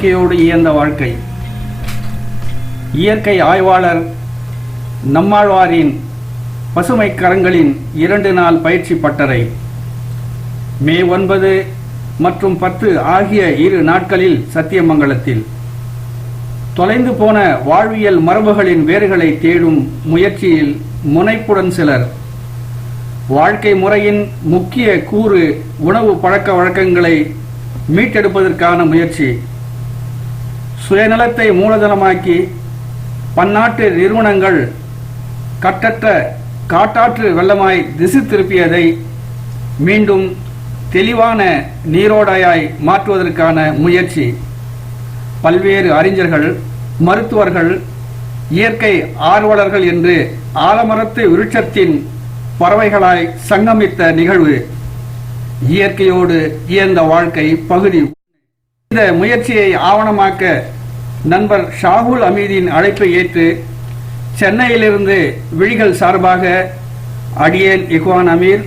இயற்கையோடு இயந்த வாழ்க்கை. இயற்கை ஆய்வாளர் நம்மாழ்வாரின் பசுமை கரங்களின் 2 நாள் பயிற்சி பட்டறை. மே 9 மற்றும் 10 ஆகிய 2 நாட்களில் சத்தியமங்கலத்தில் தொலைந்து போன வாழ்வியல் மரபுகளின் வேர்களை தேடும் முயற்சியில் முனைப்புடன் சிலர். வாழ்க்கை முறையின் முக்கிய கூறு உணவு பழக்க வழக்கங்களை மீட்டெடுப்பதற்கான முயற்சி. சுயநலத்தை மூலதனமாக்கி பன்னாட்டு நிறுவனங்கள் கட்டற்ற காட்டாற்று வெள்ளமாய் திசை திருப்பியதை மீண்டும் தெளிவான நீரோடையாய் மாற்றுவதற்கான முயற்சி. பல்வேறு அறிஞர்கள், மருத்துவர்கள், இயற்கை ஆர்வலர்கள் என்று ஆலமரத்து விருட்சத்தின் பறவைகளாய் சங்கமித்த நிகழ்வு. இயற்கையோடு இயந்த வாழ்க்கை பகுதி. இந்த முயற்சியை ஆவணமாக்க நண்பர் ஷாகுல் அமீதின் அழைப்பை ஏற்று சென்னையிலிருந்து விழிகள் சார்பாக அடியேன் இக்வான் அமீர்,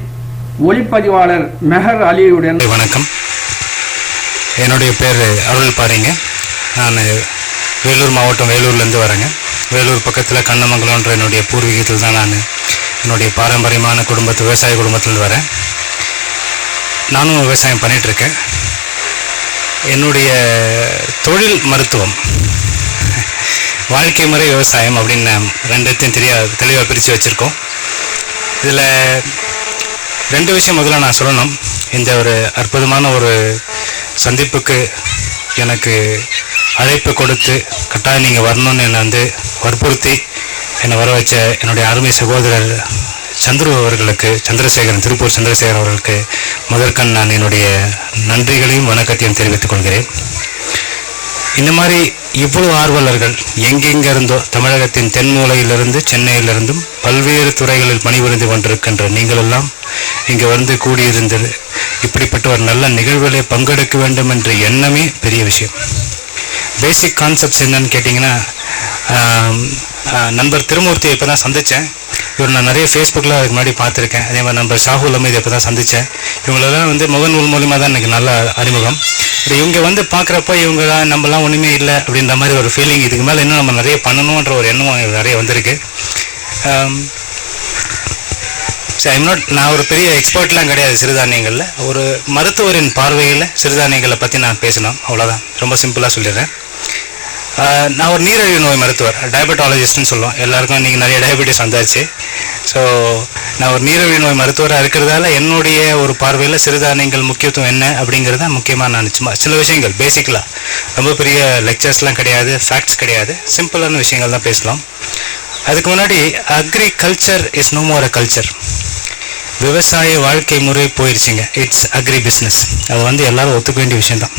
ஒளிப்பதிவாளர் மெஹர் அலியுடன். வணக்கம். என்னுடைய பேர் அருள் பாருங்க. நான் வேலூர் மாவட்டம் வேலூர்லேருந்து வரேங்க. வேலூர் பக்கத்தில் கண்ணமங்கலம்ன்ற என்னுடைய பூர்வீகத்தில் தான் நான் என்னுடைய பாரம்பரியமான விவசாய குடும்பத்திலேருந்து வரேன். நானும் விவசாயம் பண்ணிகிட்ருக்கேன். என்னுடைய தொழில் மருத்துவம், வாழ்க்கை முறை விவசாயம் அப்படின்னு ரெண்டுத்தையும் தெளிவாக பிரித்து வச்சுருக்கோம். இதில் 2 விஷயம் முதல்ல நான் சொல்லணும். இந்த ஒரு அற்புதமான ஒரு சந்திப்புக்கு எனக்கு அழைப்பு கொடுத்து கட்டாயம் நீங்கள் வரணும்னு என்னை வற்புறுத்தி என்னை வர வச்ச என்னுடைய அருமை சகோதரர் சந்திரசேகரன், திருப்பூர் சந்திரசேகரன் அவர்களுக்கு முதற்கண் நான் என்னுடைய நன்றிகளையும் வணக்கத்தையும் தெரிவித்துக் கொள்கிறேன். இந்த மாதிரி இவ்வளவு ஆர்வலர்கள் எங்கெங்கிருந்தோ தமிழகத்தின் தென்மூலையிலிருந்து சென்னையிலிருந்தும் பல்வேறு துறைகளில் பணிபுரிந்து கொண்டிருக்கின்ற நீங்களெல்லாம் இங்கே வந்து கூடியிருந்தது, இப்படிப்பட்ட ஒரு நல்ல நிகழ்வுகளை பங்கெடுக்க வேண்டும் என்ற எண்ணமே பெரிய விஷயம். பேசிக் கான்செப்ட்ஸ் என்னன்னு கேட்டிங்கன்னா, நண்பர் திருமூர்த்தியை இப்போ தான் சந்தித்தேன். இவர் நான் நிறைய ஃபேஸ்புக்கில் அதுக்கு முன்னாடி பார்த்துருக்கேன். அதே மாதிரி நண்பர் ஷாகுல் அமீது இப்போ தான் சந்தித்தேன். இவங்களெல்லாம் முகநூல் மூலிமா தான் எனக்கு நல்ல அறிமுகம். இவங்க வந்து பார்க்குறப்ப இவங்க நம்மலாம் ஒன்றுமே இல்லை அப்படின்ற மாதிரி ஒரு ஃபீலிங். இதுக்கு மேலே இன்னும் நம்ம நிறைய பண்ணணுன்ற ஒரு எண்ணம் நிறைய வந்திருக்கு. நான் ஒரு பெரிய எக்ஸ்பர்ட்லாம் கிடையாது சிறுதானியங்களில். ஒரு மருத்துவரின் பார்வையில் சிறுதானியங்களை பற்றி நான் பேசணும், அவ்வளோதான். ரொம்ப சிம்பிளாக சொல்லிடுறேன். நான் ஒரு நீரிழிவு நோய் மருத்துவர், டயபெட்டாலஜிஸ்ட்னு சொல்லுவோம். எல்லாருக்கும் இன்றைக்கி நிறைய டயபெட்டிஸ் வந்தாச்சு. ஸோ நான் ஒரு நீரிழிவு நோய் மருத்துவராக இருக்கிறதால என்னுடைய ஒரு பார்வையில் சிறுதானியங்கள் முக்கியத்துவம் என்ன அப்படிங்கிறத முக்கியமாக நான் சில விஷயங்கள் பேசிக்கலாக, ரொம்ப பெரிய லெக்சர்ஸ்லாம் கிடையாது, ஃபேக்ட்ஸ் கிடையாது, சிம்பிளான விஷயங்கள் தான் பேசலாம். அதுக்கு முன்னாடி agriculture is no more a culture. விவசாய வாழ்க்கை முறை போயிடுச்சுங்க. It's agri business. அது எல்லாரும் ஒத்துக்க வேண்டிய விஷயந்தான்.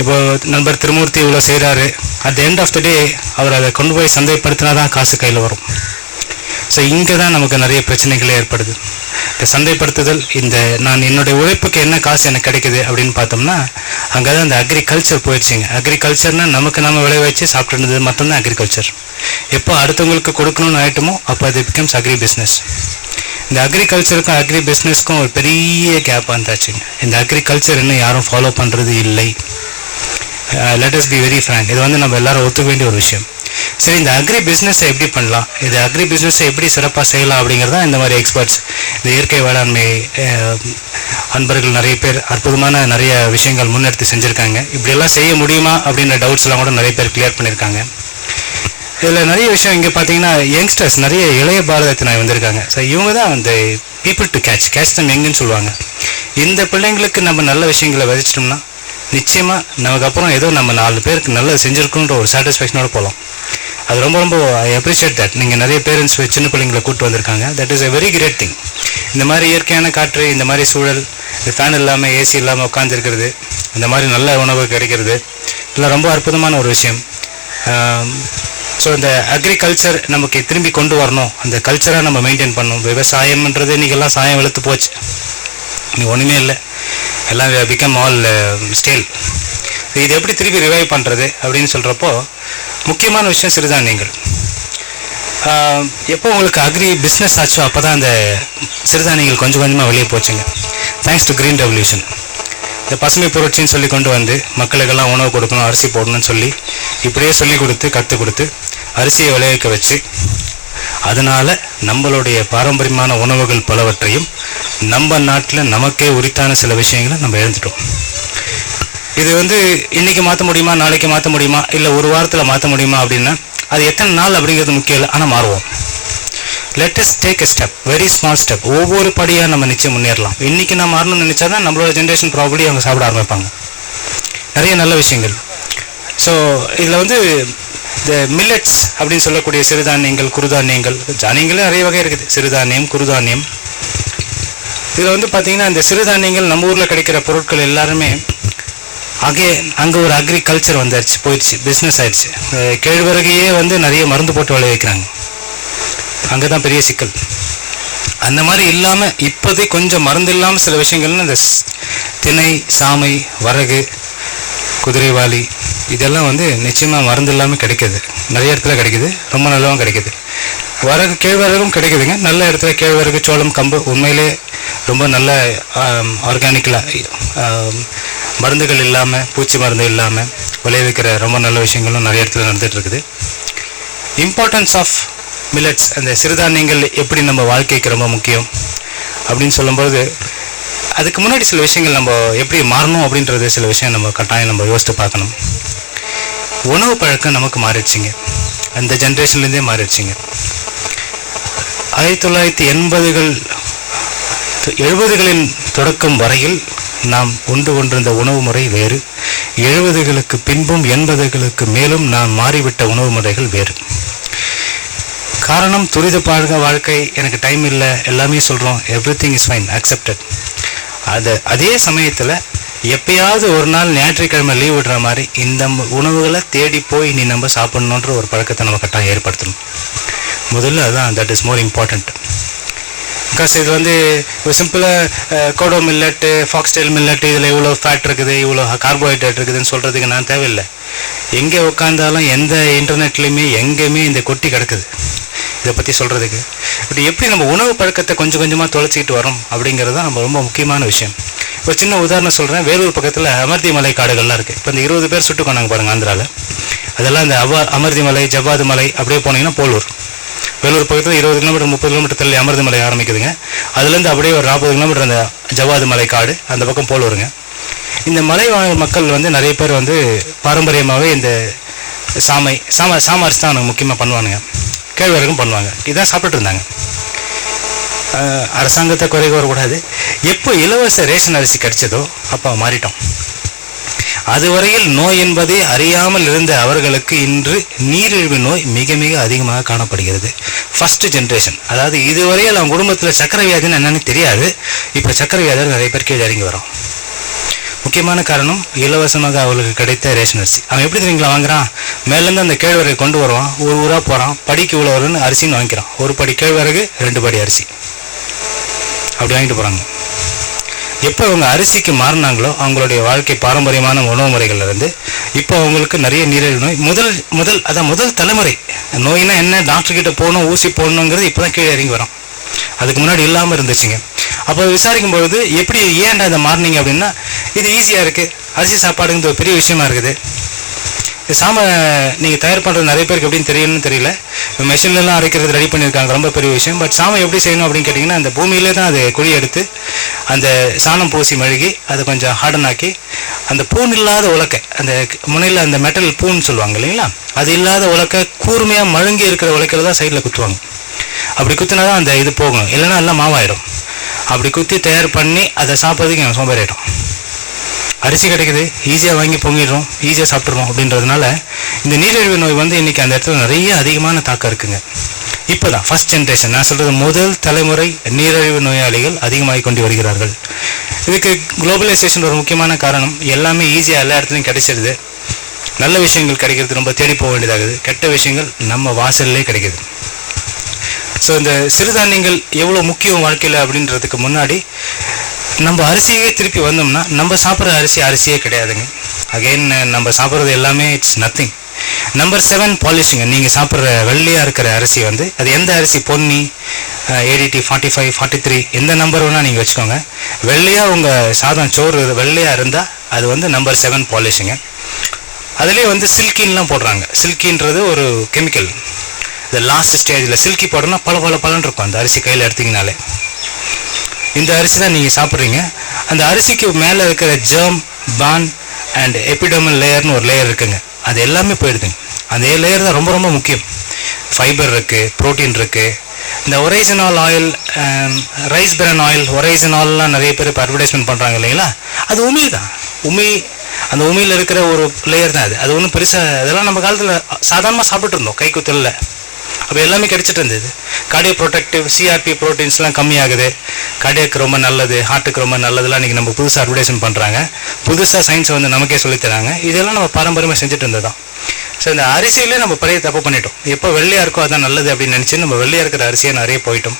இப்போ நண்பர் திருமூர்த்தி இவ்வளோ செய்கிறாரு. At the end of the day அவர் அதை கொண்டு போய் சந்தைப்படுத்தினா தான் காசு கையில் வரும். ஸோ இங்கே தான் நமக்கு நிறைய பிரச்சனைகளே ஏற்படுது. இந்த சந்தைப்படுத்துதல், நான் என்னுடைய உழைப்புக்கு என்ன காசு எனக்கு கிடைக்குது அப்படின்னு பார்த்தோம்னா அங்கே தான் இந்த அக்ரிகல்ச்சர் போயிடுச்சுங்க. அக்ரிகல்ச்சர்னால் நமக்கு நம்ம விளைவிச்சு சாப்பிட்டுருந்தது மட்டும்தான் அக்ரிகல்ச்சர். எப்போ அடுத்தவங்களுக்கு கொடுக்கணும்னு ஆயிட்டுமோ அப்போ அது பிகம்ஸ் அக்ரி பிஸ்னஸ். இந்த அக்ரிகல்ச்சருக்கும் அக்ரி பிஸ்னஸ்க்கும் ஒரு பெரிய கேப் வந்தாச்சுங்க. இந்த அக்ரிகல்ச்சர் இன்னும் யாரும் ஃபாலோ பண்ணுறது இல்லை. Let us be very frank. இது நம்ம எல்லாரும் ஒத்துக்க வேண்டிய ஒரு விஷயம். சரி, இந்த அக்ரி பிஸ்னஸை எப்படி பண்ணலாம், இது அக்ரி பிஸ்னஸை எப்படி சிறப்பாக செய்யலாம் அப்படிங்கிறதான் இந்த மாதிரி எக்ஸ்பர்ட்ஸ், இந்த இயற்கை வேளாண்மை அன்பர்கள் நிறைய பேர் அற்புதமான நிறைய விஷயங்கள் முன்னெடுத்து செஞ்சுருக்காங்க. இப்படியெல்லாம் செய்ய முடியுமா அப்படின்ற டவுட்ஸ்லாம் கூட நிறைய பேர் கிளியர் பண்ணியிருக்காங்க. இதில் நிறைய விஷயம் இங்கே பார்த்தீங்கன்னா யங்ஸ்டர்ஸ் நிறைய இளைய பாரதத்தினர் வந்திருக்காங்க. ஸோ இவங்க தான் அந்த பீப்புள் டு கேட்ச் தம் எங்குன்னு சொல்லுவாங்க. இந்த பிள்ளைங்களுக்கு நம்ம நல்ல விஷயங்களை விதைச்சிட்டோம்னா நிச்சயமாக நமக்கு அப்புறம் ஏதோ நம்ம 4 பேருக்கு நல்லது செஞ்சுருக்கோன்ற ஒரு சாட்டிஸ்ஃபேக்ஷனோடு போகலாம். அது ரொம்ப ரொம்ப ஐ அப்ரிஷியேட் தட். நீங்கள் நிறைய பேரண்ட்ஸ் சின்ன பிள்ளைங்களை கூப்பிட்டு வந்திருக்காங்க. That is a very great thing. இந்த மாதிரி இயற்கையான காற்று, இந்த மாதிரி சூழல், இந்த ஃபேன் இல்லாமல் ஏசி இல்லாமல் உட்காந்துருக்கிறது, இந்த மாதிரி நல்ல உணவு கிடைக்கிறது, இதெல்லாம் ரொம்ப அற்புதமான ஒரு விஷயம். ஸோ இந்த அக்ரிகல்ச்சர் நமக்கு திரும்பி கொண்டு வரணும், அந்த கல்ச்சராக நம்ம மெயின்டைன் பண்ணணும். விவசாயம்ன்றது இன்றைக்கெல்லாம் சாயம் வெளுத்து போச்சு, இன்னைக்கு ஒன்றுமே இல்லை, எல்லாம் பிகம் ஆல் ஸ்டேல். இது எப்படி திருப்பி ரிவைவ் பண்ணுறது அப்படின்னு சொல்கிறப்போ முக்கியமான விஷயம் சிறுதானியங்கள். எப்போ உங்களுக்கு அக்ரி பிஸ்னஸ் ஆச்சோ அப்போ தான் அந்த சிறுதானியங்கள் கொஞ்சம் கொஞ்சமாக வெளியே போச்சுங்க. Thanks to green revolution. இந்த பசுமை புரட்சின்னு சொல்லி கொண்டு வந்து மக்களுக்கெல்லாம் உணவு கொடுக்கணும், அரிசி போடணும்னு சொல்லி இப்படியே சொல்லி கொடுத்து கற்றுக் கொடுத்து அரிசியை விளைவிக்க வச்சு அதனால் நம்மளுடைய பாரம்பரியமான உணவுகள் பலவற்றையும் நம்ம நாட்டில் நமக்கே உரித்தான சில விஷயங்களை நம்ம இழந்துட்டோம். இது வந்து இன்றைக்கி மாற்ற முடியுமா, நாளைக்கு மாற்ற முடியுமா, இல்லை ஒரு வாரத்தில் மாற்ற முடியுமா அப்படின்னா அது எத்தனை நாள் அப்படிங்கிறது முக்கியம் இல்லை. ஆனால் மாறுவோம். Let us take a step, very small step. ஒவ்வொரு படியாக நம்ம நிச்சயம் முன்னேறலாம். இன்றைக்கி நான் மாறணும்னு நினச்சா தான் நம்மளோட ஜென்ரேஷன் ப்ராபப்ளி அவங்க சாப்பிட ஆரம்பிப்பாங்க. நிறைய நல்ல விஷயங்கள். ஸோ இதில் வந்து இந்த மில்லட்ஸ் அப்படின்னு சொல்லக்கூடிய சிறுதானியங்கள், குறுதானியங்கள், தானியங்களே நிறைய வகை இருக்குது. சிறுதானியம், குறுதானியம். இதில் வந்து பார்த்திங்கன்னா இந்த சிறுதானியங்கள் நம்ம ஊரில் கிடைக்கிற பொருட்கள் எல்லாருமே அங்கே ஒரு அக்ரிகல்ச்சர் வந்துடுச்சு, போயிடுச்சு, பிஸ்னஸ் ஆயிடுச்சு. கேழ்வரகையே வந்து நிறைய மருந்து போட்டு விளைவிக்கிறாங்க. அங்கே தான் பெரிய சிக்கல். அந்த மாதிரி இல்லாமல் இப்போதே கொஞ்சம் மருந்து இல்லாமல் சில விஷயங்கள்னு இந்த திணை, சாமை, வரகு, குதிரைவாலி இதெல்லாம் வந்து நிச்சயமாக மருந்து இல்லாமல் கிடைக்கிது. நிறைய இடத்துல கிடைக்கிது, ரொம்ப நல்லாவும் கிடைக்கிது. வரகு, கேழ்வரகும் கிடைக்குதுங்க. நல்ல இடத்துல கேழ்வரகு, சோளம், கம்பு உண்மையிலே ரொம்ப நல்ல ஆர்கானிக்கலாக மருந்துகள் இல்லாமல், பூச்சி மருந்து இல்லாமல் விளைவிக்கிற ரொம்ப நல்ல விஷயங்களும் நிறைய இடத்துல நடந்துகிட்ருக்குது. இம்பார்ட்டன்ஸ் ஆஃப் மில்லட்ஸ், அந்த சிறுதானியங்கள் எப்படி நம்ம வாழ்க்கைக்கு ரொம்ப முக்கியம் அப்படின்னு சொல்லும்போது அதுக்கு முன்னாடி சில விஷயங்கள் நம்ம எப்படி மாறணும் அப்படின்றது சில விஷயம் நம்ம கட்டாயம் நம்ம யோசித்து பார்க்கணும். உணவு பழக்கம் நமக்கு மாறிடுச்சிங்க, அந்த ஜென்ரேஷன்லேருந்தே மாறிடுச்சிங்க. 1980கள் 70களின் தொடக்கம் வரையில் நாம் உண்டு கொண்டிருந்த உணவு முறை வேறு. 70களுக்கு பின்பும் 80களுக்கு மேலும் நாம் மாறிவிட்ட உணவு முறைகள் வேறு. காரணம் துரித வாழ்க்கை, எனக்கு டைம் இல்லை, எல்லாமே சொல்கிறோம், எவ்ரிதிங் இஸ் ஃபைன், அக்செப்டட். அதே சமயத்தில் எப்பயாவது ஒரு நாள் ஞாயிற்றுக்கிழமை லீவ் விடுற மாதிரி இந்த உணவுகளை தேடி போய் நீ நம்ம சாப்பிட்ணுன்ற ஒரு பழக்கத்தை நம்ம கட்டாயம் ஏற்படுத்தணும். முதல்ல அதுதான், that is more important. Because இது வந்து ஒரு சிம்பிளாக கோடோ மில்லட்டு, ஃபாக்ஸ்டைல் மில்லட்டு, இதில் இவ்வளோ ஃபேட் இருக்குது, இவ்வளோ கார்போஹைட்ரேட் இருக்குதுன்னு சொல்கிறதுக்கு நான் தேவையில்லை. எங்கே உட்காந்தாலும் எந்த இன்டர்நெட்லேயுமே எங்கேயுமே இந்த கொட்டி கிடக்குது இதை பற்றி சொல்கிறதுக்கு. இப்படி எப்படி நம்ம உணவு பழக்கத்தை கொஞ்சம் கொஞ்சமாக தொலைச்சிக்கிட்டு வரோம் அப்படிங்கிறது தான் நம்ம ரொம்ப முக்கியமான விஷயம். ஒரு சின்ன உதாரணம் சொல்கிறேன். வேலூர் பக்கத்தில் அமர்தி மலை காடுகள்லாம் இருக்குது. இப்போ இந்த 20 பேர் சுட்டு கொண்டாங்க பாருங்கள் ஆந்திராவில். அதெல்லாம் இந்த அமர்தி மலை, ஜவ்வாது மலை அப்படியே போனீங்கன்னா போலூர். வேலூர் பக்கத்தில் 20 கிலோமீட்டர் 30 கிலோமீட்டர் தள்ளி அமர்தி மலை ஆரம்பிக்குதுங்க. அதுலேருந்து அப்படியே ஒரு 40 கிலோமீட்டர் அந்த ஜவ்வாது மலை காடு, அந்த பக்கம் போலூருங்க. இந்த மலைவாழ் மக்கள் வந்து நிறைய பேர் வந்து பாரம்பரியமாகவே இந்த சாமரிசி தான் அவங்க முக்கியமாக பண்ணுவானுங்க. கேழ்வரகும் பண்ணுவாங்க. இதான் சாப்பிட்டு இருந்தாங்க. அரசாங்கத்தை குறை கூறக்கூடாது. எப்போ இலவச ரேஷன் அரிசி கிடைச்சதோ அப்போ மாறிட்டோம். அதுவரையில் நோய் என்பதை அறியாமல் இருந்த அவர்களுக்கு இன்று நீரிழிவு நோய் மிக மிக அதிகமாக காணப்படுகிறது. ஃபர்ஸ்ட் ஜென்ரேஷன், அதாவது இதுவரையில் அவங்க குடும்பத்தில் சக்கரை வியாதின்னு என்னன்னு தெரியாது. இப்போ சக்கரை வியாதியில் நிறைய பேர் கீழே இறங்கி வரோம். முக்கியமான காரணம் இலவசமாக அவளுக்கு கிடைத்த ரேஷன் அரிசி. அவன் எப்படி தெரியுங்களா வாங்குறான்? மேலேருந்து அந்த கேழ்வரகு கொண்டு வருவான், ஒரு ஊராக போகிறான், படிக்கு இவ்வளோ வரும்னு அரிசின்னு வாங்கிக்கிறான். ஒரு படி கேழ்வரகு 2 படி அரிசி அப்படி வாங்கிட்டு போகிறாங்க. எப்போ அவங்க அரிசிக்கு மாறினாங்களோ அவங்களுடைய வாழ்க்கை பாரம்பரியமான உணவு முறைகள்லேருந்து இப்போ அவங்களுக்கு நிறைய நீரிழிவு நோய் முதல் தலைமுறை நோயினா என்ன, டாக்டர்கிட்ட போகணும், ஊசி போடணுங்கிறது இப்போ தான் கீழே இறங்கி வரோம். அதுக்கு முன்னாடி இல்லாமல் இருந்துச்சுங்க. அப்போ விசாரிக்கும் பொழுது எப்படி ஏன்டா இதை மாறினீங்க அப்படின்னா, இது ஈஸியாக இருக்குது, அரிசி சாப்பாடுங்கிறது ஒரு பெரிய விஷயமா இருக்குது. நீங்கள் தயார் பண்ணுறது நிறைய பேருக்கு எப்படின்னு தெரியணும்னு தெரியல. மெஷின்லாம் அரைக்கிறது ரெடி பண்ணியிருக்காங்க, ரொம்ப பெரிய விஷயம். பட் சாமை எப்படி செய்யணும் அப்படின்னு கேட்டிங்கன்னா, அந்த பூமியிலே தான் அது குழி எடுத்து அந்த சாணம் பூசி மெழுகி அதை கொஞ்சம் ஹார்டன் ஆக்கி அந்த பூன் இல்லாத உலக்கை, அந்த முனையில் அந்த மெட்டல் பூன்னு சொல்லுவாங்க இல்லைங்களா, அது இல்லாத உலக்கை கூர்மையாக மழுங்கி இருக்கிற உலக்கையில் தான் சைடில் குத்துவாங்க. அப்படி குத்தினா தான் அந்த இது போகும், இல்லைன்னா எல்லாம் மாவாயிடும். அப்படி குத்தி தயார் பண்ணி அதை சாப்பிட்றதுக்கு எங்கள் சோம்பேறி ஆகிட்டோம். அரிசி கிடைக்குது, ஈஸியாக வாங்கி பொங்கிடுறோம், ஈஸியாக சாப்பிட்றோம். அப்படின்றதுனால இந்த நீரிழிவு நோய் வந்து இன்றைக்கி அந்த இடத்துல நிறைய அதிகமான தாக்கம் இருக்குங்க. இப்போ தான் ஃபஸ்ட் ஜென்ரேஷன், நான் சொல்கிறது முதல் தலைமுறை நீரிழிவு நோயாளிகள் அதிகமாகி கொண்டு வருகிறார்கள். இதுக்கு குளோபலைசேஷன் ஒரு முக்கியமான காரணம். எல்லாமே ஈஸியாக எல்லா இடத்துலையும் கிடைச்சிருது. நல்ல விஷயங்கள் கிடைக்கிறது ரொம்ப தேடி போக வேண்டியதாகுது. கெட்ட விஷயங்கள் நம்ம வாசல்லே கிடைக்குது. ஸோ இந்த சிறுதானியங்கள் எவ்வளோ முக்கியம் வாழ்க்கையில் அப்படின்றதுக்கு முன்னாடி நம்ம அரிசியே திருப்பி வந்தோம்னா, நம்ம சாப்பிட்ற அரிசியே கிடையாதுங்க. அகெயின் நம்ம சாப்பிட்றது எல்லாமே இட்ஸ் நத்திங். நம்பர் 7 பாலிஷிங்க. நீங்கள் சாப்பிட்ற வெள்ளையாக இருக்கிற அரிசி வந்து அது எந்த அரிசி, பொன்னி, ADT 45, 43 எந்த நம்பர் வேணால் நீங்கள் வச்சுக்கோங்க. வெள்ளையாக உங்கள் சாதம் சோறு வெள்ளையாக இருந்தால் அது வந்து நம்பர் 7 பாலிஷிங்க. அதுலேயே வந்து சில்கின்லாம் போடுறாங்க. சில்கின்றது ஒரு கெமிக்கல். இந்த லாஸ்ட் ஸ்டேஜில் சில்கி போடணும்னா பலன்னு இருக்கும் அந்த அரிசி கையில் எடுத்திங்கனாலே. இந்த அரிசி தான் நீங்கள் சாப்பிட்றீங்க. அந்த அரிசிக்கு மேலே இருக்கிற ஜெர்ம், பான் அண்ட் எபிடர்மல் லேயர்னு ஒரு லேயர் இருக்குங்க. அது எல்லாமே போயிடுதுங்க. அந்த லேயர் தான் ரொம்ப ரொம்ப முக்கியம். ஃபைபர் இருக்குது, ப்ரோட்டீன் இருக்குது. இந்த ஒரைசனால் ஆயில், ரைஸ் பிரான் ஆயில், ஒரைசனால்லாம் நிறைய பேர் இப்போ அட்வர்டைஸ்மெண்ட் பண்ணுறாங்க இல்லைங்களா, அது உமி தான். அந்த உமியில் இருக்கிற ஒரு லேயர் தான் அது. அது ஒன்றும் பெருசாக, அதெல்லாம் நம்ம காலத்தில் சாதாரணமாக சாப்பிட்டு இருந்தோம் கைக்குத்தலில். அப்போ எல்லாமே கிடச்சிட்டு இருந்தது. கார்டியோ ப்ரொடெக்டிவ், CRP ப்ரோட்டீன்ஸ்லாம் கம்மியாகுது, கார்டியாக்கு ரொம்ப நல்லது, ஹார்ட்டுக்கு ரொம்ப நல்லதுலாம் இன்றைக்கி நம்ம புதுசாக அட்வர்டைஸ்மெண்ட் பண்ணுறாங்க. புதுசாக சயின்ஸை வந்து நமக்கே சொல்லித்தராங்க. இதெல்லாம் நம்ம பாரம்பரியமாக செஞ்சுட்டு இருந்தது தான். ஸோ இந்த அரிசியிலே நம்ம பழைய தப்பு பண்ணிட்டோம். எப்போ வெள்ளையாக இருக்கோ அதான் நல்லது அப்படின்னு நினச்சி நம்ம வெள்ளையாக இருக்கிற அரிசியை நிறைய போயிட்டோம்.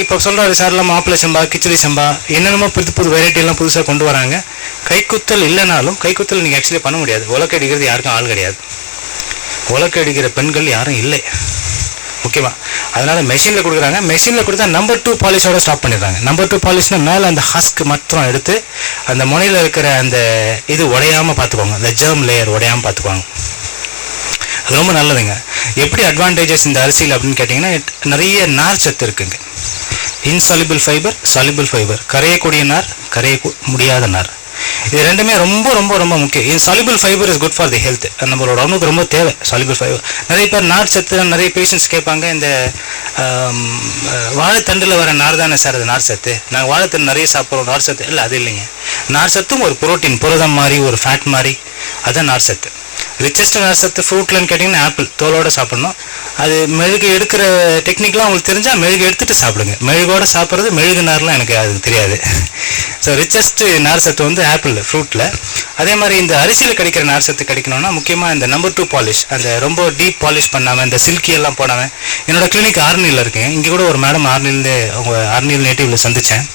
இப்போ சொல்கிறாரு சார்லாம் மாப்பிள்ளை சம்பா, கிச்சடி சம்பா, என்னென்னமோ புது வெரைட்டிலாம் புதுசாக கொண்டு வராங்க. கைக்குத்தல் இல்லைனாலும், கைக்குத்தல் நீங்கள் ஆக்சுவலி பண்ண முடியாது. உலக்க அடிக்கிறது யாருக்கும் ஆள் கிடையாது. உலக்க அடிக்கிற பெண்கள் யாரும் இல்லை, ஓகேவா? அதனால் மெஷினில் கொடுக்குறாங்க. மெஷினில் கொடுத்தா நம்பர் 2 பாலிஷோட ஸ்டாப் பண்ணிடுறாங்க. நம்பர் 2 பாலிஷ்னால் மேலே அந்த ஹஸ்க் மாத்திரம் எடுத்து அந்த முனையில் இருக்கிற அந்த இது உடையாமல் பார்த்துக்குவாங்க, அந்த ஜெர்ம் லேயர் உடையாமல் பார்த்துக்குவாங்க. அது ரொம்ப நல்லதுங்க. எப்படி அட்வான்டேஜஸ் இந்த அரிசியில் அப்படின்னு கேட்டிங்கன்னா, நிறைய நார் சத்து இருக்குங்க. இன்சாலிபிள் ஃபைபர், சாலிபிள் ஃபைபர், கரையக்கூடிய நார், கரைய முடியாத நார். இது ரெண்டுமே ரொம்ப ரொம்ப ரொம்ப முக்கியம். Soluble fibre is good for the health. நம்மளோட உடம்புக்கு ரொம்ப தேவை சாலிபிள் ஃபைபர். நிறைய பேர் நார் சத்து, நிறைய பேஷண்ட்ஸ் கேட்பாங்க, இந்த வாழைத்தண்டில் வர நார் தானே சார் அது நார் சத்து, நாங்கள் வாழைத்தண்டு நிறைய சாப்பிட்றோம், நார் சத்து இல்லை. அது இல்லைங்க. நார் சத்தும் ஒரு புரோட்டீன், புரதம் மாதிரி, ஒரு ஃபேட் மாதிரி, அதுதான் நார் சத்து. ரிச்சஸ்ட் நார் சத்து ஃப்ரூட்லன்னு கேட்டிங்கன்னா ஆப்பிள் தோலோடு சாப்பிட்ணும். அது மெழுகு எடுக்கிற டெக்னிக்லாம் உங்களுக்கு தெரிஞ்சால் மெழுகு எடுத்துகிட்டு சாப்பிடுங்க. மெழுகோடு சாப்பிட்றது, மெழுகு நார்லாம் எனக்கு அது தெரியாது. ஸோ ரிச்சஸ்ட் நார் சத்து வந்து ஆப்பிள் ஃப்ரூட்டில். அதே மாதிரி இந்த அரிசியில் கிடைக்கிற நார் சத்து கிடைக்கணும்னா முக்கியமாக இந்த நம்பர் 2 பாலிஷ், அந்த ரொம்ப டீப் பாலிஷ் பண்ணாமல், இந்த சில்கியெல்லாம் போடாமல். என்னோடய கிளினிக் ஆர்னியில் இருக்குங்க. இங்கே கூட ஒரு மேடம் ஆர்னிலேருந்து, அவங்க ஆர்னியில் நேட்டிவில் சந்தித்தேன்.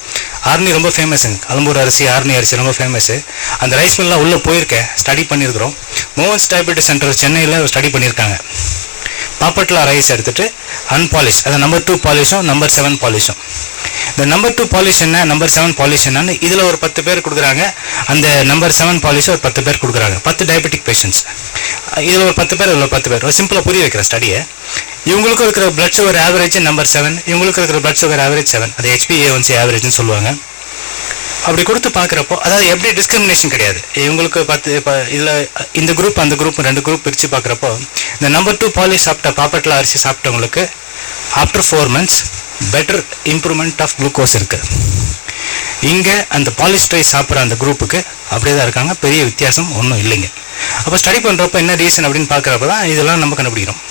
ஆர்னி ரொம்ப ஃபேமஸுங்க. அலம்பூர் அரிசி, ஆர்னி அரிசி ரொம்ப ஃபேமஸ்ஸு. அந்த ரைஸ் மில்லாம் உள்ளே போயிருக்கேன், ஸ்டடி பண்ணியிருக்கிறோம். மோகன்ஸ் டயபெட்டிஸ் சென்டர் சென்னையில் ஸ்டடி பண்ணியிருக்காங்க. பாப்பட்லா ரைஸ் எடுத்துகிட்டு அன்பாலிஷ், அதை நம்பர் 2 பாலிஷும் நம்பர் 7 பாலிஷும். இந்த நம்பர் 2 பாலிஷ் என்ன, நம்பர் 7 பாலிஷ் என்னன்னு இதில் ஒரு 10 பேர் கொடுக்குறாங்க. அந்த நம்பர் 7 பாலிஷ் ஒரு 10 பேர் கொடுக்குறாங்க. 10 டயபெட்டிக் பேஷண்ட்ஸ். இதில் ஒரு 10 பேர், இதில் 10 பேர். ஒரு சிம்பிளாக புரிய வைக்கிற ஸ்டடியை. இவங்களுக்கு இருக்கிற பிளட் சுகர் ஆவரேஜ் நம்பர் 7, இவங்களுக்கு இருக்கிற பிளட் சுகர் ஆவரேஜ் 7. அது HbA1c ஆவரேஜ்னு சொல்லுவாங்க. அப்படி கொடுத்து பார்க்குறப்போ, அதாவது எப்படி டிஸ்கிரிமினேஷன் கிடையாது. இவங்களுக்கு 10, இப்போ இதில் இந்த குரூப் அந்த குரூப் 2 குரூப் பிரித்து பார்க்குறப்போ, இந்த நம்பர் 2 பாலிஷ் சாப்பிட்ட பாப்பட்லா அரிசி சாப்பிட்டவங்களுக்கு after 4 months better improvement of glucose இருக்குது. இங்கே அந்த பாலிஷ் ரைஸ் சாப்பிட்ற அந்த குரூப்புக்கு அப்படியே தான் இருக்காங்க, பெரிய வித்தியாசம் ஒன்றும் இல்லைங்க. அப்போ ஸ்டடி பண்ணுறப்போ என்ன ரீசன் அப்படின்னு பார்க்குறப்ப தான் இதெல்லாம் நம்ம கண்டுபிடிக்கிறோம்.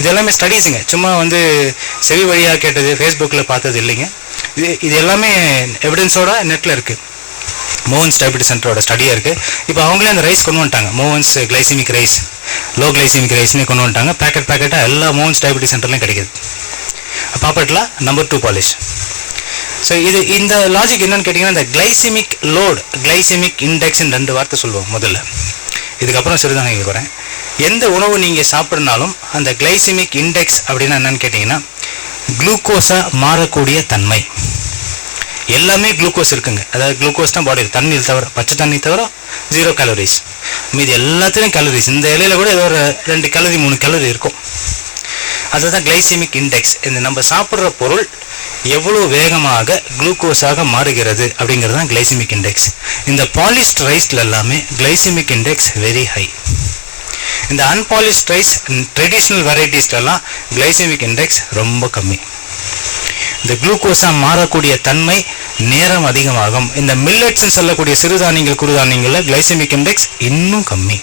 இது எல்லாமே ஸ்டடீஸுங்க, சும்மா வந்து செவி வழியாக கேட்டது, ஃபேஸ்புக்கில் பார்த்தது இல்லைங்க. இது எல்லாமே எவிடன்ஸோட நெட்டில் இருக்குது. மோகன்ஸ் டயபெட்டிஸ் சென்டரோட ஸ்டடியாக இருக்குது. இப்போ அவங்களே அந்த ரைஸ் கொண்டு வந்துட்டாங்க, Mohan's glycemic rice, low glycemic ரைஸ்னே கொண்டு வந்துட்டாங்க. பேக்கெட்டாக எல்லா மோகன்ஸ் டயபெட்டிஸ் சென்டர்லையும் கிடைக்கிது. Bapatla number 2 polish. ஸோ இந்த லாஜிக் என்னன்னு கேட்டிங்கன்னா, இந்த கிளைசிமிக் லோடு, கிளைசிமிக் இண்டெக்ஸ்ன்னு 2 வார்த்தை சொல்லுவோம் முதல்ல. இதுக்கப்புறம் சிறுதானியங்களுக்கு வரேன். எந்த உணவு நீங்கள் சாப்பிட்றனாலும் அந்த கிளைசிமிக் இண்டெக்ஸ் அப்படின்னா என்னன்னு கேட்டிங்கன்னா, குளுக்கோஸாக மாறக்கூடிய தன்மை. எல்லாமே குளுக்கோஸ் இருக்குங்க. அதாவது குளுக்கோஸ் தான் பாடியில், தண்ணீர் தவிர, பச்சை தண்ணி தவிர 0 கேலரிஸ். மீது எல்லாத்துலேயும் கேலரிஸ். இந்த இலையில் கூட ஏதோ ஒரு 2 கேலரி 3 கேலரி இருக்கும். அதுதான் கிளைசிமிக் இண்டெக்ஸ். இந்த நம்ம சாப்பிட்ற பொருள் எவ்வளோ வேகமாக குளுக்கோஸாக மாறுகிறது அப்படிங்கிறது தான் கிளைசிமிக் இண்டெக்ஸ். இந்த பாலிஷ்ட் ரைஸில் எல்லாமே கிளைசிமிக் இண்டெக்ஸ் வெரி ஹை. இந்த அன்பாலிஷ்ட் ரைஸ் ட்ரெடிஷ்னல் வெரைட்டிஸ்லாம் கிளைசிமிக் இண்டெக்ஸ் ரொம்ப கம்மி. இந்த குளுக்கோஸாக மாறக்கூடிய தன்மை நேரம் அதிகமாகும். இந்த மில்லட்ஸ்ன்னு சொல்லக்கூடிய சிறுதானியங்கள், குறுதானியங்களில் கிளைசிமிக் இண்டெக்ஸ் இன்னும் கம்மி.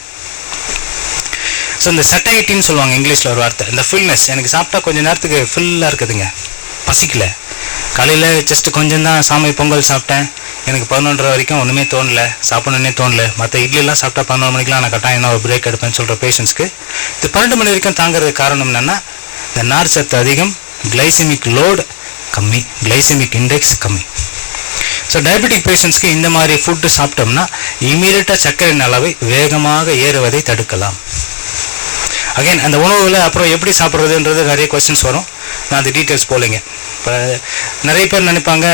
ஸோ இந்த சட்டைட்டின்னு சொல்லுவாங்க இங்கிலீஷில் ஒரு வார்த்தை, இந்த ஃபுல்னஸ். எனக்கு சாப்பிட்டா கொஞ்சம் நேரத்துக்கு ஃபுல்லாக இருக்குதுங்க, பசிக்கல. காலையில் ஜஸ்ட்டு கொஞ்சம் தான் சாமி பொங்கல் சாப்பிட்டேன், எனக்கு 11:30 வரைக்கும் ஒன்றுமே தோணலை, சாப்பிடணுன்னே தோணலை. மற்ற இட்லிலாம் சாப்பிட்டா 11 மணிக்கெலாம் நான் கட்டாயம் ஒரு பிரேக் எடுப்பேன்னு சொல்கிற பேஷண்ட்ஸ்க்கு இது 12 மணி வரைக்கும் தாங்கிறதுக்கு காரணம் என்னென்னா, இந்த நார் சத்து அதிகம், கிளைசிமிக் லோடு கம்மி, கிளைசிமிக் இண்டெக்ஸ் கம்மி. ஸோ டயபெட்டிக் பேஷண்ட்ஸ்க்கு இந்த மாதிரி ஃபுட்டு சாப்பிட்டோம்னா இமீடியட்டாக சர்க்கரையின் அளவை வேகமாக ஏறுவதை தடுக்கலாம். அகைன் அந்த உணவுகளை அப்புறம் எப்படி சாப்பிட்றதுன்றது நிறைய கொஸ்டின்ஸ் வரும். நான் அந்த டீட்டெயில்ஸ் போகலைங்க. இப்போ நிறைய பேர் நினைப்பாங்க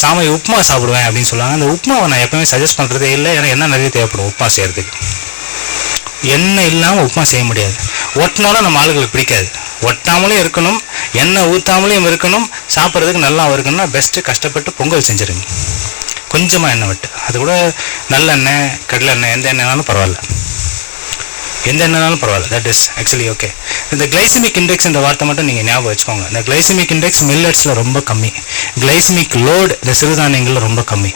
சாமை உப்புமா சாப்பிடுவேன் அப்படின்னு சொல்லுவாங்க. அந்த உப்புமாவை நான் எப்பவுமே சஜஸ்ட் பண்ணுறதே இல்லை. ஏன்னா எண்ணெய் நிறைய தேவைப்படும் உப்புமா செய்கிறதுக்கு. எண்ணெய் இல்லாமல் உப்புமா செய்ய முடியாது. ஒட்டினாலும் நம்ம ஆளுகளுக்கு பிடிக்காது. ஒட்டாமலும் இருக்கணும், எண்ணெய் ஊற்றாமலையும் இருக்கணும், சாப்பிட்றதுக்கு நல்லா இருக்கணும்னா பெஸ்ட்டு கஷ்டப்பட்டு பொங்கல் செஞ்சுருங்க. கொஞ்சமாக எண்ணெய் விட்டு, அது கூட நல்லெண்ணெய், கடலை எண்ணெய், எந்த எண்ணெய்னாலும் பரவாயில்ல, எந்த எண்ணெய்னாலும் பரவாயில்ல. That is actually okay. இந்த கிளைசிமிக் இண்டெக்ஸ் இந்த வார்த்தை மட்டும் நீங்கள் ஞாபகம் வச்சுக்கோங்க. இந்த கிளைசிமிக் இண்டெக்ஸ் மில்லட்ஸில் ரொம்ப கம்மி, கிளைசிமிக் லோடு இந்த சிறுதானியங்களில் ரொம்ப கம்மி.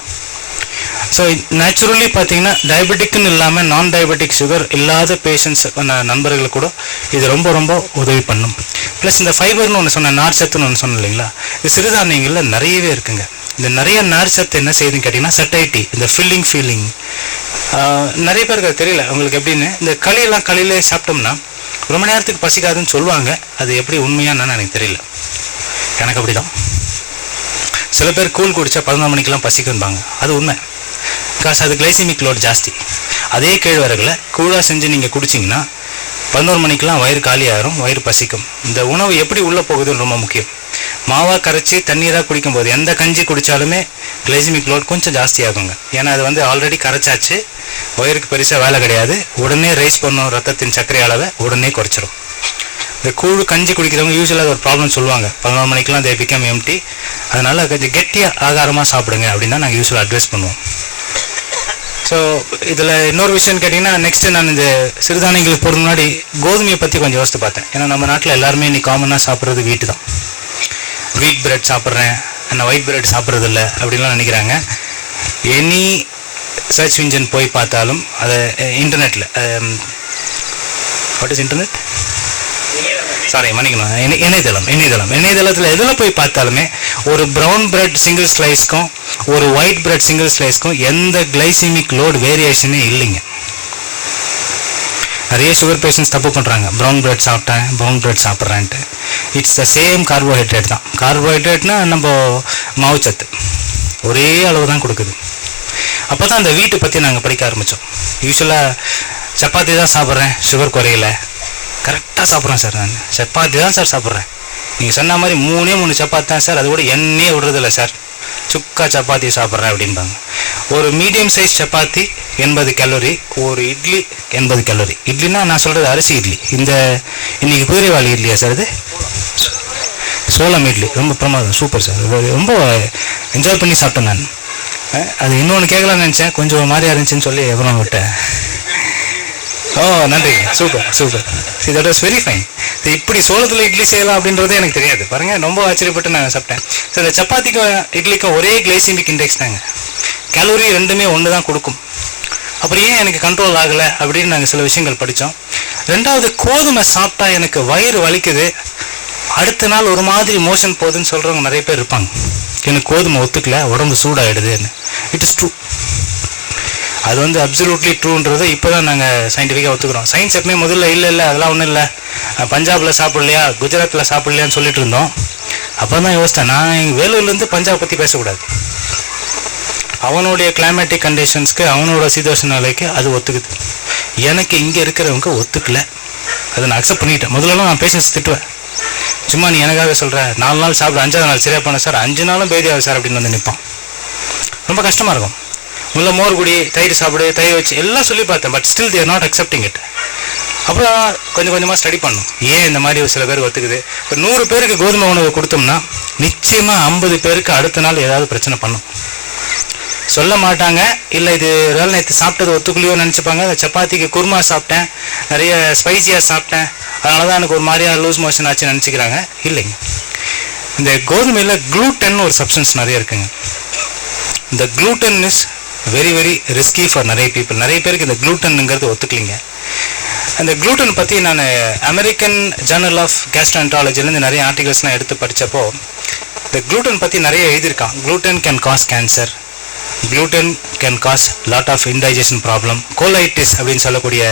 ஸோ நேச்சுரலி பார்த்தீங்கன்னா டயபெட்டிக்குன்னு இல்லாமல் நான் டயபெட்டிக் சுகர் இல்லாத பேஷண்ட்ஸ் நண்பர்களுக்கு கூட இது ரொம்ப ரொம்ப உதவி பண்ணும். ப்ளஸ் இந்த ஃபைபர்னு ஒன்று சொன்னேன், நார்ச்சத்துன்னு ஒன்று சொன்னேன் இல்லைங்களா, இது சிறுதானியங்களில் நிறையவே இருக்குங்க. இந்த நிறைய நார்ச்சத்து என்ன செய்யுதுன்னு கேட்டிங்கன்னா சட்டைட்டி, இந்த ஃபில்லிங் ஃபீலிங். நிறைய பேருக்கு அது தெரியல உங்களுக்கு எப்படின்னு. இந்த களியெல்லாம் களியிலே சாப்பிட்டோம்னா ரொம்ப நேரத்துக்கு பசிக்காதுன்னு சொல்லுவாங்க. அது எப்படி உண்மையானு எனக்கு தெரியல. எனக்கு அப்படி தான். சில பேர் கூழ் குடித்தா 11 மணிக்கெலாம் பசிக்கும்பாங்க. அது உண்மை. பிகாஸ் அது கிளைசிமிக் லோட் ஜாஸ்தி. அதே கேழ்வரகில் கூழாக செஞ்சு நீங்கள் குடிச்சிங்கன்னா 11 மணிக்கெலாம் வயிறு காலியாகிடும், வயிறு பசிக்கும். இந்த உணவு எப்படி உள்ளே போகுதுன்னு ரொம்ப முக்கியம். மாவாக கரைச்சி தண்ணீராக குடிக்கும்போது எந்த கஞ்சி குடித்தாலுமே கிளைசிமிக் லோட் கொஞ்சம் ஜாஸ்தியாகுங்க. ஏன்னா அது வந்து ஆல்ரெடி கரைச்சாச்சு, வயிறுக்கு பெருசாக வேலை கிடையாது. உடனே ரைஸ் பண்ணும், ரத்தத்தின் சர்க்கரை அளவை உடனே குறைச்சிரும். இந்த கூழ் கஞ்சி குடிக்கிறவங்க யூஸ்வலாக ஒரு ப்ராப்ளம் சொல்லுவாங்க, 11 மணிக்கெலாம் தே பிகம் எம்டி. அதனால் கொஞ்சம் கெட்டியாக ஆகாரமாக சாப்பிடுங்க அப்படின்னு தான் நாங்கள் யூஸ்வலாக அட்வைஸ் பண்ணுவோம். ஸோ இதில் இன்னொரு விஷயம் கேட்டிங்கன்னா, நெக்ஸ்ட்டு நான் இந்த சிறுதானியங்களுக்கு போகிற முன்னாடி கோதுமையை பற்றி கொஞ்சம் யோசித்து பார்த்தேன். ஏன்னா நம்ம நாட்டில் எல்லாருமே இன்னைக்கு காமனாக சாப்பிட்றது வீட்டு தான். வீட் பிரெட் சாப்பிட்றேன், நான் ஒயிட் பிரெட் சாப்பிட்றது இல்லை அப்படின்லாம் நினைக்கிறாங்க. எனி சர்ச் இன்ஜின் போய் பார்த்தாலும், அதை இன்டர்நெட்டில், வாட் இஸ் இன்டர்நெட், சாரி மன்னிக்கணும், இணையதளத்தில் எதில் போய் பார்த்தாலுமே ஒரு ப்ரௌன் பிரெட் சிங்கிள் ஸ்லைஸ்க்கும் ஒரு ஒயிட் பிரெட் சிங்கிள் ஸ்லைஸ்க்கும் எந்த கிளைசிமிக் லோட் வேரியேஷனே இல்லைங்க. நிறைய சுகர் பேஷண்ட்ஸ் தப்பு பண்ணுறாங்க, ப்ரௌன் பிரெட் சாப்பிட்டேன், ப்ரௌன் பிரெட் சாப்பிட்றேன்ட்டு. இட்ஸ் த சேம் கார்போஹைட்ரேட் தான். கார்போஹைட்ரேட்னா நம்ம மாவுச்சத்து ஒரே அளவு தான் கொடுக்குது. அப்போ தான் அந்த வீட்டை பற்றி நாங்கள் படிக்க ஆரம்பித்தோம். யூஸ்வலாக சப்பாத்தி தான் சாப்பிட்றேன், சுகர் குறையில, கரெக்டாக சாப்பிட்றேன் சார், நான் சப்பாத்தி தான் சார் சாப்பிட்றேன். நீங்கள் சொன்ன மாதிரி 3 சப்பாத்தி தான் சார், அது கூட எண்ணெயே விடுறதில்ல சார், சுக்கா சப்பாத்தி சாப்பிட்றேன் அப்படின்பாங்க. ஒரு மீடியம் சைஸ் சப்பாத்தி 80 கேலரி, ஒரு இட்லி 80 கேலரி. இட்லினா நான் சொல்கிறது அரிசி இட்லி. இன்னைக்கு குதிரைவாளி இட்லியா சார்? இது சோளம் இட்லி, ரொம்ப பிரமாதம், சூப்பர் சார், ரொம்ப என்ஜாய் பண்ணி சாப்பிட்டேன் நான். அது இன்னொன்று கேட்கலான்னு நினச்சேன், கொஞ்சம் மாதிரியா இருந்துச்சுன்னு சொல்லி அப்புறம் விட்டேன். ஓ நன்றி, super super, that was very fine. இப்படி சோளத்தில் இட்லி செய்யலாம் அப்படின்றதே எனக்கு தெரியாது பாருங்கள், ரொம்ப ஆச்சரியப்பட்டு நான் சாப்பிட்டேன். ஸோ இந்த சப்பாத்திக்கும் இட்லிக்கும் ஒரே கிளைசிமிக் இண்டெக்ஸ் தாங்க, கேலரி ரெண்டுமே ஒன்று தான் கொடுக்கும். அப்புறம் ஏன் எனக்கு கண்ட்ரோல் ஆகலை அப்படின்னு நாங்கள் சில விஷயங்கள் படித்தோம். ரெண்டாவது, கோதுமை சாப்பிட்டா எனக்கு வயிறு வலிக்குது, அடுத்த நாள் ஒரு மாதிரி மோஷன் போகுதுன்னு சொல்கிறவங்க நிறைய பேர் இருப்பாங்க. எனக்கு கோதுமை ஒத்துக்கல, உடம்பு சூடாகிடுதுன்னு. It is true. அது வந்து அப்சல்யூட்லி ட்ரூன்றதை இப்போ தான் நாங்கள் சயின்டிஃபிக்காக ஒத்துக்கிறோம். சயின்ஸ் எப்பவுமே முதல்ல இல்லை அதெல்லாம் ஒன்றும் இல்லை, பஞ்சாபில் சாப்பிட்லையா குஜராத்தில் சாப்பிட்லையான்னு சொல்லிட்டு இருந்தோம். அப்போ தான் யோசித்தேன், நான் எங்கள் வேலூர்லேருந்து பஞ்சாப் பற்றி பேசக்கூடாது. அவனுடைய கிளைமேட்டிக் கண்டிஷன்ஸ்க்கு, அவனோட சீதோஷ நிலைக்கு அது ஒத்துக்குது. எனக்கு இங்கே இருக்கிறவங்க ஒத்துக்கலை, அதை நான் அக்செப்ட் பண்ணிக்கிட்டேன். முதல்லலாம் நான் பேஷன்ஸ் திட்டுவேன், சும்மா நீ எனக்காக சொல்கிறேன், 4 நாள் சாப்பிட 5ஆவது நாள் சரியாக பண்ண சார், 5 நாளும் பேதியாகும் சார் அப்படின்னு வந்து நிற்பான். ரொம்ப கஷ்டமாக இருக்கும். முதல்ல மோர் குடி, தயிர் சாப்பிடு, தயிர் வச்சு எல்லாம் சொல்லி பார்த்தேன். But still there not accepting it. அப்புறம் கொஞ்சம் கொஞ்சமாக ஸ்டடி பண்ணணும், ஏன் இந்த மாதிரி சில பேருக்கு ஒத்துக்குது. இப்போ 100 பேருக்கு கோதுமை உணவு கொடுத்தோம்னா நிச்சயமாக 50 பேருக்கு அடுத்த நாள் ஏதாவது பிரச்சனை பண்ணும். சொல்ல மாட்டாங்க, இல்லை இது வேலை நேற்று சாப்பிட்டது ஒத்துக்குள்ளையோ நினச்சிப்பாங்க. சப்பாத்திக்கு குருமா சாப்பிட்டேன், நிறைய ஸ்பைசியாக சாப்பிட்டேன், அதனால தான் எனக்கு ஒரு மாதிரியாக லூஸ் மோஷன் ஆச்சு நினச்சிக்கிறாங்க. இல்லைங்க, இந்த கோதுமையில் க்ளூட்டன் ஒரு சப்ஸ்டன்ஸ் நிறைய இருக்குங்க. இந்த gluten is very very risky for நிறைய பீப்புள். நிறைய பேருக்கு இந்த க்ளூட்டனுங்கிறது ஒத்துக்கலிங்க. அந்த க்ளூட்டன் பற்றி நான் அமெரிக்கன் ஜர்னல் ஆஃப் கேஸ்ட்ரோஎன்ட்ராலஜிலேருந்து நிறைய ஆர்டிகல்ஸ்லாம் எடுத்து படித்தப்போ இந்த க்ளூட்டன் பற்றி நிறைய எழுதியிருக்கான். Gluten can cause cancer, gluten can cause lot of indigestion problem, colitis அப்படின்னு சொல்லக்கூடிய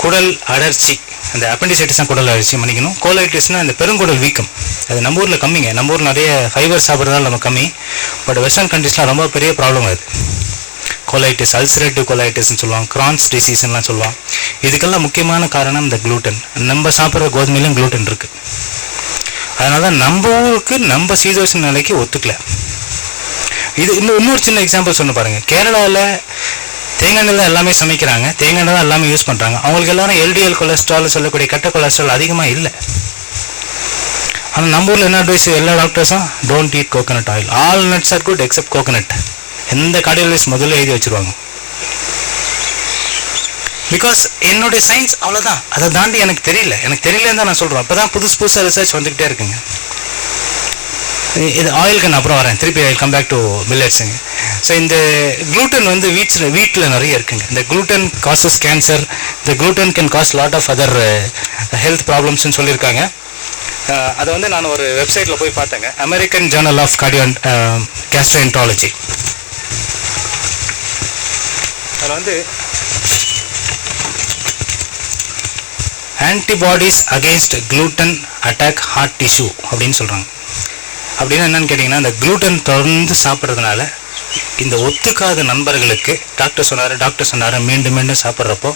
குடல் அடர்ச்சி அந்த அப்பெண்டிசைட்டிஸ் குடல் அரிசி மன்னிக்கணும். கோலைட்டிஸ்னால் அந்த பெருங்குடல் வீக்கம். அது நம்ம ஊரில் கம்மிங்க. நம்ம ஊரில் நிறைய ஃபைபர் சாப்பிட்றதால நம்ம கம்மி. பட் வெஸ்டர்ன் கண்ட்ரீஸ்லாம் ரொம்ப பெரிய ப்ராப்ளம் அது. கோலைட்டிஸ், அல்சரேட்டிவ் கோலைட்டிஸ்ன்னு சொல்லுவாங்க, கிரான்ஸ் டிசீஸ்லாம் சொல்லுவாங்க. இதுக்கெல்லாம் முக்கியமான காரணம் இந்த குளூட்டன். நம்ம சாப்பிட்ற கோதுமையிலும் குளூட்டன் இருக்குது. அதனால தான் நம்ம ஊருக்கு நம்ம சீதோஷ நிலைக்கு ஒத்துக்கல. இது இன்னொரு சின்ன எக்ஸாம்பிள் சொன்ன பாருங்கள். கேரளாவில் தேங்காய் எண்ணெய் தான் எல்லாமே சமைக்கிறாங்க, தேங்காய் எண்ணெய் தான் எல்லாமே யூஸ் பண்ணுறாங்க. அவங்களுக்கு எல்லாரும் எல்டிஎல் கொலஸ்ட்ரால் சொல்லக்கூடிய கெட்ட கொலஸ்ட்ரால் அதிகமாக இல்லை. ஆனால் நம்ம ஊரில் என்ன அட்வைஸ் எல்லா டாக்டர்ஸும், don't eat coconut oil, all nuts are good except coconut. எந்த கார்டியாலஜிஸ்ட் முதல்ல எழுதி வச்சுருவாங்க. பிகாஸ் என்னுடைய சயின்ஸ் அவ்வளோதான், அதை தாண்டி எனக்கு தெரியலன்னு தான் நான் சொல்கிறேன். அப்போ தான் புதுசாக ரிசர்ச் வந்துக்கிட்டே இருக்குங்க. இது ஆயிலுக்கு நான் அப்புறம் வரேன், திருப்பி ஐ கம் பேக் டு மில்லட்ஸுங்க. ஸோ இந்த குளூட்டன் வந்து வீட்டில் நிறைய இருக்குங்க. இந்த குளூட்டன் காசஸ் கேன்சர், இந்த gluten can cause lot of other health ப்ராப்ளம்ஸ்ன்னு சொல்லியிருக்காங்க. அதை வந்து நான் ஒரு வெப்சைட்டில் போய் பார்த்தேங்க, அமெரிக்கன் ஜேர்னல் ஆஃப் கேஸ்ட்ரோஎன்ட்ராலஜி. அதில் வந்து antibodies against gluten attack hard tissue அப்படின்னு சொல்கிறாங்க. அப்படின்னா என்னன்னு கேட்டிங்கன்னா, இந்த குளூட்டன் தொடர்ந்து சாப்பிட்றதுனால இந்த ஒத்துக்காத நண்பர்களுக்கு டாக்டர் சொன்னார் மீண்டும் மீண்டும் சாப்பிட்றப்போ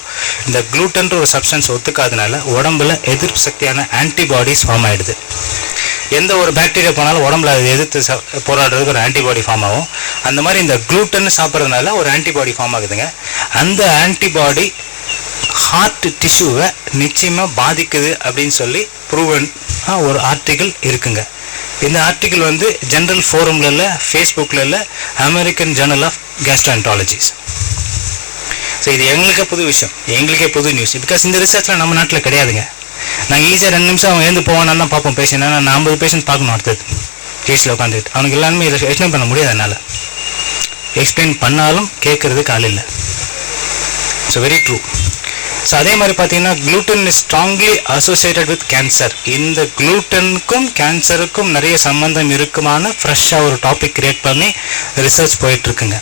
இந்த குளூட்டன்ற ஒரு சப்ஸ்டன்ஸ் ஒத்துக்காதனால உடம்புல எதிர்ப்பு சக்தியான ஆன்டிபாடிஸ் ஃபார்ம் ஆகிடுது. எந்த ஒரு பாக்டீரியா போனாலும் உடம்புல அதை எதிர்த்து போராடுறதுக்கு ஒரு ஆன்டிபாடி ஃபார்ம் ஆகும். அந்த மாதிரி இந்த குளூட்டன் சாப்பிட்றதுனால ஒரு ஆன்டிபாடி ஃபார்ம் ஆகுதுங்க. அந்த ஆன்டிபாடி ஹார்ட் டிஷ்யூவை நிச்சயமாக பாதிக்குது அப்படின்னு சொல்லி ப்ரூவன் ஒரு ஆர்டிகிள் இருக்குங்க. இந்த ஆர்டிகிள் வந்து ஜென்ரல் ஃபோரமில் இல்லை, ஃபேஸ்புக்கில் இல்லை, அமெரிக்கன் ஜேர்னல் ஆஃப் கேஸ்ட்ரோஎன்ட்ராலஜிஸ். ஸோ இது எங்களுக்கே புது விஷயம், எங்களுக்கே புது நியூஸ். பிகாஸ் இந்த ரிசர்ச்லாம் நம்ம நாட்டில் கிடையாதுங்க. நாங்கள் ஈஸியாக 2 நிமிஷம் அவன் எழுந்து போவான்னு தான் பார்ப்போம் பேஷண்ட். ஆனால் நான் 50 பேஷண்ட் பார்க்கணும் அடுத்தது கேஸில் உட்காந்துட்டு. அவனுக்கு எல்லாருமே இதை எக்ஸ்பிளைன் பண்ண முடியாது. என்னால் எக்ஸ்பிளைன் பண்ணாலும் கேட்குறதுக்கு ஆள் இல்லை. So very true. ஸோ அதே மாதிரி பார்த்தீங்கன்னா gluten is strongly associated with cancer. இந்த குளூட்டனுக்கும் கேன்சருக்கும் நிறைய சம்பந்தம் இருக்குமான ஃப்ரெஷ்ஷாக ஒரு டாபிக் கிரியேட் பண்ணி ரிசர்ச் போயிட்டுருக்குங்க.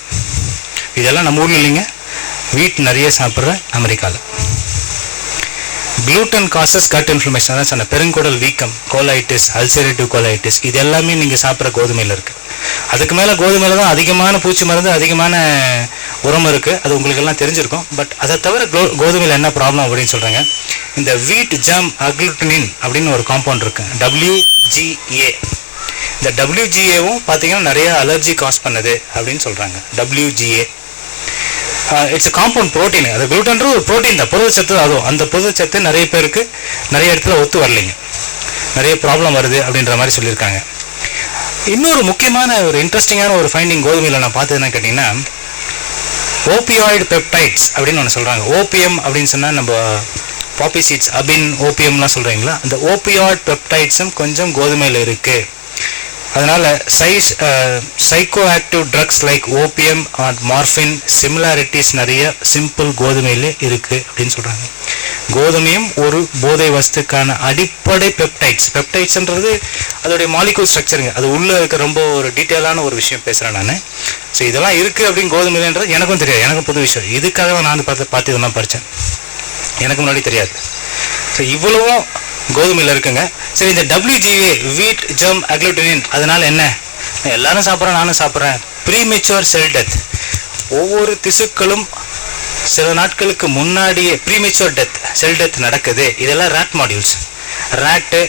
இதெல்லாம் நம்ம ஊரில் இல்லைங்க, வீட் நிறைய சாப்பிட்ற அமெரிக்காவில். குளூட்டன் காசஸ் கட் இன்ஃப்ளமேஷன், அதான் சொன்ன பெருங்குடல் வீக்கம், கோலைட்டிஸ், அல்சரேட்டிவ் கோலைட்டிஸ், இது எல்லாமே நீங்கள் சாப்பிட்ற கோதுமையில் இருக்குது. அதுக்கு மேலே கோதுமையில் தான் அதிகமான பூச்சி மருந்து, அதிகமான உரம் இருக்குது. அது உங்களுக்கு எல்லாம் தெரிஞ்சிருக்கும். பட் அதை தவிர கோதுமையில் என்ன ப்ராப்ளம் அப்படின்னு சொல்கிறாங்க, இந்த வீட் ஜெர்ம் அக்ளூட்டினின் அப்படின்னு ஒரு காம்பவுண்ட் இருக்குது, WGA. இந்த WGAவும் பார்த்தீங்கன்னா நிறைய அலர்ஜி காஸ் பண்ணுது அப்படின்னு சொல்கிறாங்க. WGA it's compound protein. அது குளூட்டன்ற ஒரு ப்ரோட்டீன் தான், புரதச்சத்து. அதுவும் அந்த புரதச்சத்து நிறைய பேருக்கு நிறைய இடத்துல ஒத்து வரலைங்க, நிறைய ப்ராப்ளம் வருது அப்படின்ற மாதிரி சொல்லியிருக்காங்க. இன்னொரு முக்கியமான ஒரு இன்ட்ரெஸ்டிங்கான ஒரு ஃபைண்டிங் கோதுமையில் நான் பார்த்ததுன்னு கேட்டிங்கன்னா, ஓபியாய்டு பெப்டைட்ஸ் அப்படின்னு ஒன்று சொல்கிறாங்க. ஓபிஎம் அப்படின்னு சொன்னால் நம்ம பாப்பி சீட்ஸ், அபின், ஓபிஎம்லாம் சொல்கிறீங்களா, அந்த ஓபியாய்டு பெப்டைட்ஸும் கொஞ்சம் கோதுமையில் இருக்குது. அதனால் psycho active drugs like opium and morphine similarities நிறைய சிம்பிள் கோதுமையிலே இருக்குது அப்படின்னு சொல்கிறாங்க. கோதுமையும் ஒரு போதை வஸ்துக்கான அடிப்படை பெப்டைட்ஸ்ன்றது அதோடைய மாலிகூல் ஸ்ட்ரக்சருங்க. அது உள்ளே இருக்க ரொம்ப ஒரு டீட்டெயிலான ஒரு விஷயம் பேசுகிறேன் நான். ஸோ இதெல்லாம் இருக்குது அப்படின்னு கோதுமையிலன்றது எனக்கும் தெரியாது, எனக்கும் புது விஷயம். இதுக்காக நான் பார்த்து இதெல்லாம் படித்தேன், எனக்கு முன்னாடி தெரியாது. ஸோ இவ்வளவும் கோதுமையில் இருக்குங்க. சரி, இந்த WGA வீட் ஜெர்ம் அக்ளூட்டினின் அதனால் என்ன, எல்லாரும் சாப்பிட்றேன், நானும் சாப்பிட்றேன். ப்ரீமெச்சூர் செல் டெத், ஒவ்வொரு திசுக்களும் சில நாட்களுக்கு முன்னாடியே ப்ரீமெச்சூர் செல் டெத் நடக்குது. இதெல்லாம் ரேட் மாடியூல்ஸ். ரேட்டு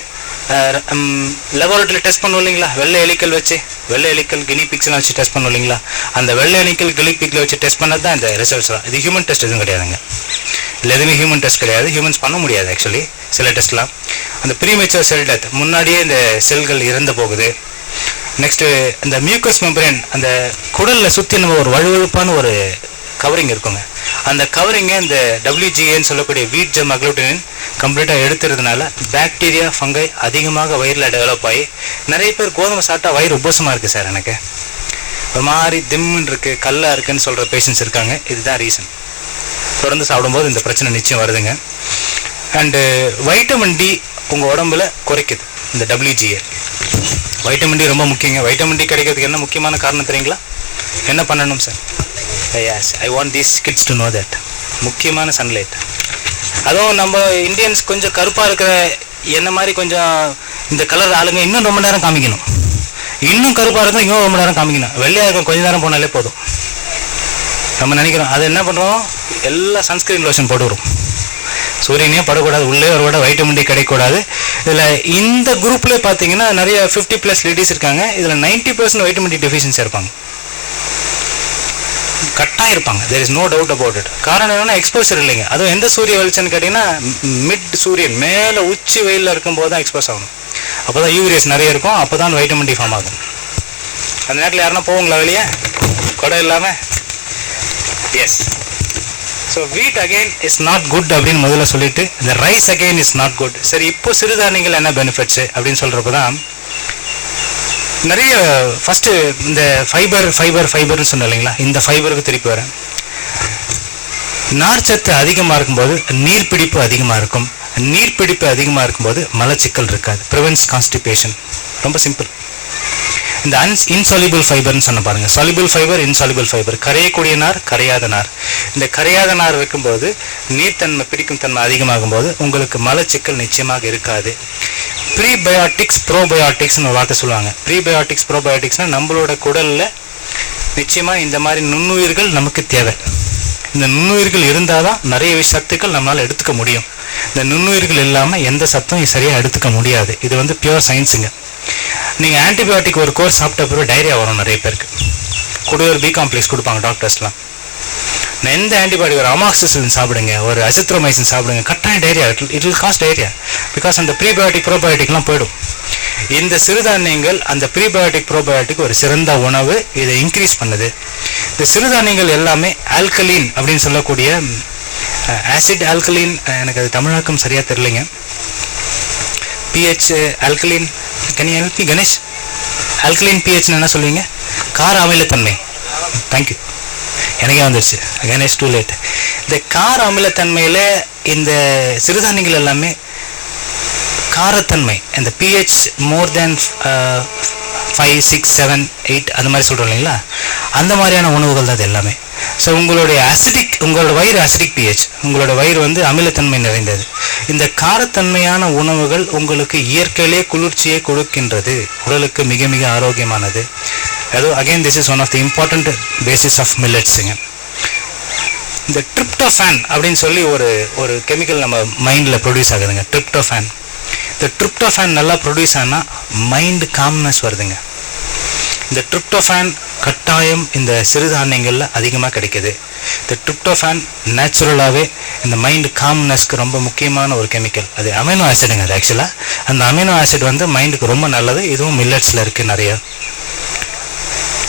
லெபார்ட்டரியில் டெஸ்ட் பண்ணுவோம் இல்லைங்களா, வெள்ளை எலிக்கல் கினிபிக்ஸ்லாம் வச்சு டெஸ்ட் பண்ணுவோம் இல்லைங்களா, அந்த வெள்ளை எலிக்கல் கினிபிக்கில் வச்சு டெஸ்ட் பண்ணது தான் இந்த ரிசல்ட்ஸ்லாம். இது ஹியூமன் டெஸ்ட் எதுவும் கிடையாதுங்க, இல்லை எதுவுமே ஹியூமன் டெஸ்ட் கிடையாது, ஹியூமன்ஸ் பண்ண முடியாது ஆக்சுவலி சில டெஸ்ட்லாம். அந்த ப்ரீமெச்சூர் செல் டெத், முன்னாடியே இந்த செல்கள் இறந்து போகுது. நெக்ஸ்ட்டு இந்த மியூக்கஸ் மெம்பரேன், அந்த குடலில் சுற்றி நம்ம ஒரு வழுவழுப்பான ஒரு கவரிங் இருக்குங்க, அந்த கவரிங்கை இந்த WGAன்னு சொல்லக்கூடிய வீட் ஜெர்ம் அக்ளூட்டினின் கம்ப்ளீட்டாக எடுத்துறதுனால பாக்டீரியா ஃபங்கை அதிகமாக வயிறில் டெவலப் ஆகி நிறைய பேர் கோதுமை சாப்பிட்டா வயிறு உபசமாக இருக்குது சார், எனக்கு ஒரு மாதிரி திம்முன்னு இருக்குது, கல்லாக இருக்குன்னு சொல்கிற பேஷண்ட்ஸ் இருக்காங்க. இதுதான் ரீசன். தொடர்ந்து சாப்பிடும்போது இந்த பிரச்சனை நிச்சயம் வருதுங்க. அண்டு வைட்டமின் டி உங்கள் உடம்புல குறைக்குது இந்த WGA. வைட்டமின் டி ரொம்ப முக்கியங்க. வைட்டமின் டி கிடைக்கிறதுக்கு என்ன முக்கியமான காரணம் தெரியுங்களா? என்ன பண்ணணும் sir? Yes, I want these kids to know that. முக்கியமான சன்லைட். அதுவும் நம்ம இந்தியன்ஸ் கொஞ்சம் கருப்பாக இருக்கிற என்ன மாதிரி கொஞ்சம் இந்த கலர் ஆளுங்க இன்னும் ரொம்ப நேரம் காமிக்கணும், இன்னும் கருப்பாக இருந்தால் இன்னும் ரொம்ப நேரம் காமிக்கணும். வெள்ளையாக இருக்கும் கொஞ்ச நேரம் போனாலே போதும் நம்ம நினைக்கிறோம். அது என்ன பண்ணுறோம், எல்லா சன்ஸ்கிரீன் லோஷன் போட்டு வரும். சூரியனே படக்கூடாது, உள்ளே வரக்கூடாது, வைட்டமின் டி கிடைக்கூடாது. இதில் இந்த குரூப்லேயே பார்த்தீங்கன்னா நிறைய 50+ லேடிஸ் இருக்காங்க. இதில் 90% வைட்டமின் டி டெஃபிஷியன்சி இருப்பாங்க, கட்டாக இருப்பாங்க. There is no doubt about it. காரணம் என்னன்னா எக்ஸ்போசர் இல்லைங்க. அதுவும் எந்த சூரிய வெளிச்சம்னு கேட்டிங்கன்னா மிட் சூரியன் மேலே உச்சி வெயிலில் இருக்கும்போது தான் எக்ஸ்போஸ் ஆகணும். அப்போ தான் யூவிரேஸ் நிறைய இருக்கும், அப்போ தான் வைட்டமின் டி ஃபார்ம் ஆகும். அந்த நேரத்தில் யாருன்னா போவாங்களா வெளியே கொடை இல்லாமல்? எஸ். ஸோ வீட் அகெயின் இஸ் நாட் குட் அப்படின்னு முதல்ல சொல்லிட்டு இந்த rice again is not good. சரி, இப்போ சிறுதானியங்கள் என்ன பெனிஃபிட்ஸு அப்படின்னு சொல்கிறப்ப தான் நிறைய ஃபஸ்ட்டு இந்த ஃபைபர்னு சொன்னேன் இல்லைங்களா, இந்த ஃபைபருக்கு திருப்பி வரேன். நார்ச்சத்து அதிகமாக இருக்கும்போது நீர்ப்பிடிப்பு அதிகமாக இருக்கும். நீர்ப்பிடிப்பு அதிகமாக இருக்கும்போது மலச்சிக்கல் இருக்காது. Prevents constipation. ரொம்ப சிம்பிள். இந்த இன்சாலிபிள் ஃபைபர்னு சொன்ன பாருங்கள், சாலிபிள் ஃபைபர், இன்சாலிபிள் ஃபைபர். கரையக்கூடிய நார், கரையாத நார். இந்த கரையாத நார் வைக்கும்போது நீர்த்தன்மை பிடிக்கும் தன்மை அதிகமாகும் போது உங்களுக்கு மலச்சிக்கல் நிச்சயமாக இருக்காது. ப்ரீபயோட்டிக்ஸ் ப்ரோபயோட்டிக்ஸ்னு ஒரு வார்த்தை சொல்லுவாங்க. ப்ரீபயோட்டிக்ஸ் ப்ரோபயோட்டிக்ஸ்னால் நம்மளோட குடலில் நிச்சயமாக இந்த மாதிரி நுண்ணுயிர்கள் நமக்கு தேவை. இந்த நுண்ணுயிர்கள் இருந்தால் தான் நிறைய சத்துக்கள் நம்மளால் எடுத்துக்க முடியும். இந்த நுண்ணுயிர்கள் இல்லாமல் எந்த சத்தும் சரியாக எடுத்துக்க முடியாது. இது வந்து பியூர் சயின்ஸுங்க. நீங்கள் ஆன்டிபயோட்டிக் ஒரு கோர்ஸ் சாப்பிட்ட பிறகு டைரியா வரும் நிறைய பேருக்கு. கூட ஒரு பி காம்ப்ளெக்ஸ் கொடுப்பாங்க டாக்டர்ஸ்லாம். எந்த ஆன்டிபயோட்டிக், ஒரு அமாக்சிசிலின் சாப்பிடுங்க, ஒரு அசித்ரோமைசின் சாப்பிடுங்க, கட்டாயம் diarrhoea. It will cause diarrhoea. Because அந்த ப்ரீபயோட்டிக் ப்ரோபயோட்டிக்லாம் போயிடும். இந்த சிறுதானியங்கள் அந்த ப்ரீபயோட்டிக் ப்ரோபயோட்டிக் ஒரு சிறந்த உணவு, இதை இன்க்ரீஸ் பண்ணுது. இந்த சிறுதானியங்கள் எல்லாமே ஆல்கலீன் அப்படின்னு சொல்லக்கூடிய ஆசிட் ஆல்கலீன், எனக்கு அது தமிழாக்கம் சரியாக தெரியலைங்க. PH alkaline, can you help me Ganesh? Alkaline பிஹெச்னு என்ன சொல்லுவீங்க? கார அமிலத்தன்மை. தேங்க்யூ, எனக்கே வந்துடுச்சு. Ganesh too late. இந்த கார அமிலத்தன்மையில் இந்த சிறுதானியங்கள் எல்லாமே காரத்தன்மை, இந்த பிஹெச் மோர் தேன் 5, 6, 7, 8 அந்த மாதிரி சொல்கிறோம் இல்லைங்களா, அந்த மாதிரியான உணவுகள் தான் அது எல்லாமே. ஸோ உங்களுடைய உங்களோட வயிறு அசிடிக் பிஹெச், உங்களோட வயிறு வந்து அமிலத்தன்மை நிறைந்தது. இந்த காரத்தன்மையான உணவுகள் உங்களுக்கு இயற்கையிலே குளிர்ச்சியை கொடுக்கின்றது, உடலுக்கு மிக மிக ஆரோக்கியமானது. அதோ again this is one of the important basis of மில்லட்ஸுங்க. இந்த ட்ரிப்டோஃபான் அப்படின்னு சொல்லி ஒரு கெமிக்கல் நம்ம மைண்டில் ப்ரொடியூஸ் ஆகுதுங்க, ட்ரிப்டோஃபான். இந்த ட்ரிப்டோஃபான் நல்லா ப்ரொடியூஸ் ஆனால் மைண்டு காம்னஸ் வருதுங்க. இந்த ட்ரிப்டோஃபான் கட்டாயம் இந்த சிறுதானியங்களில் அதிகமாக கிடைக்கிது. இந்த ட்ரிப்டோஃபான் நேச்சுரலாகவே இந்த மைண்டு காம்னஸ்க்கு ரொம்ப முக்கியமான ஒரு கெமிக்கல். அது அமினோ ஆசிடுங்க. அது ஆக்சுவலாக அந்த அமினோ ஆசிட் வந்து மைண்டுக்கு ரொம்ப நல்லது. இதுவும் மில்லட்ஸில் இருக்குது நிறைய.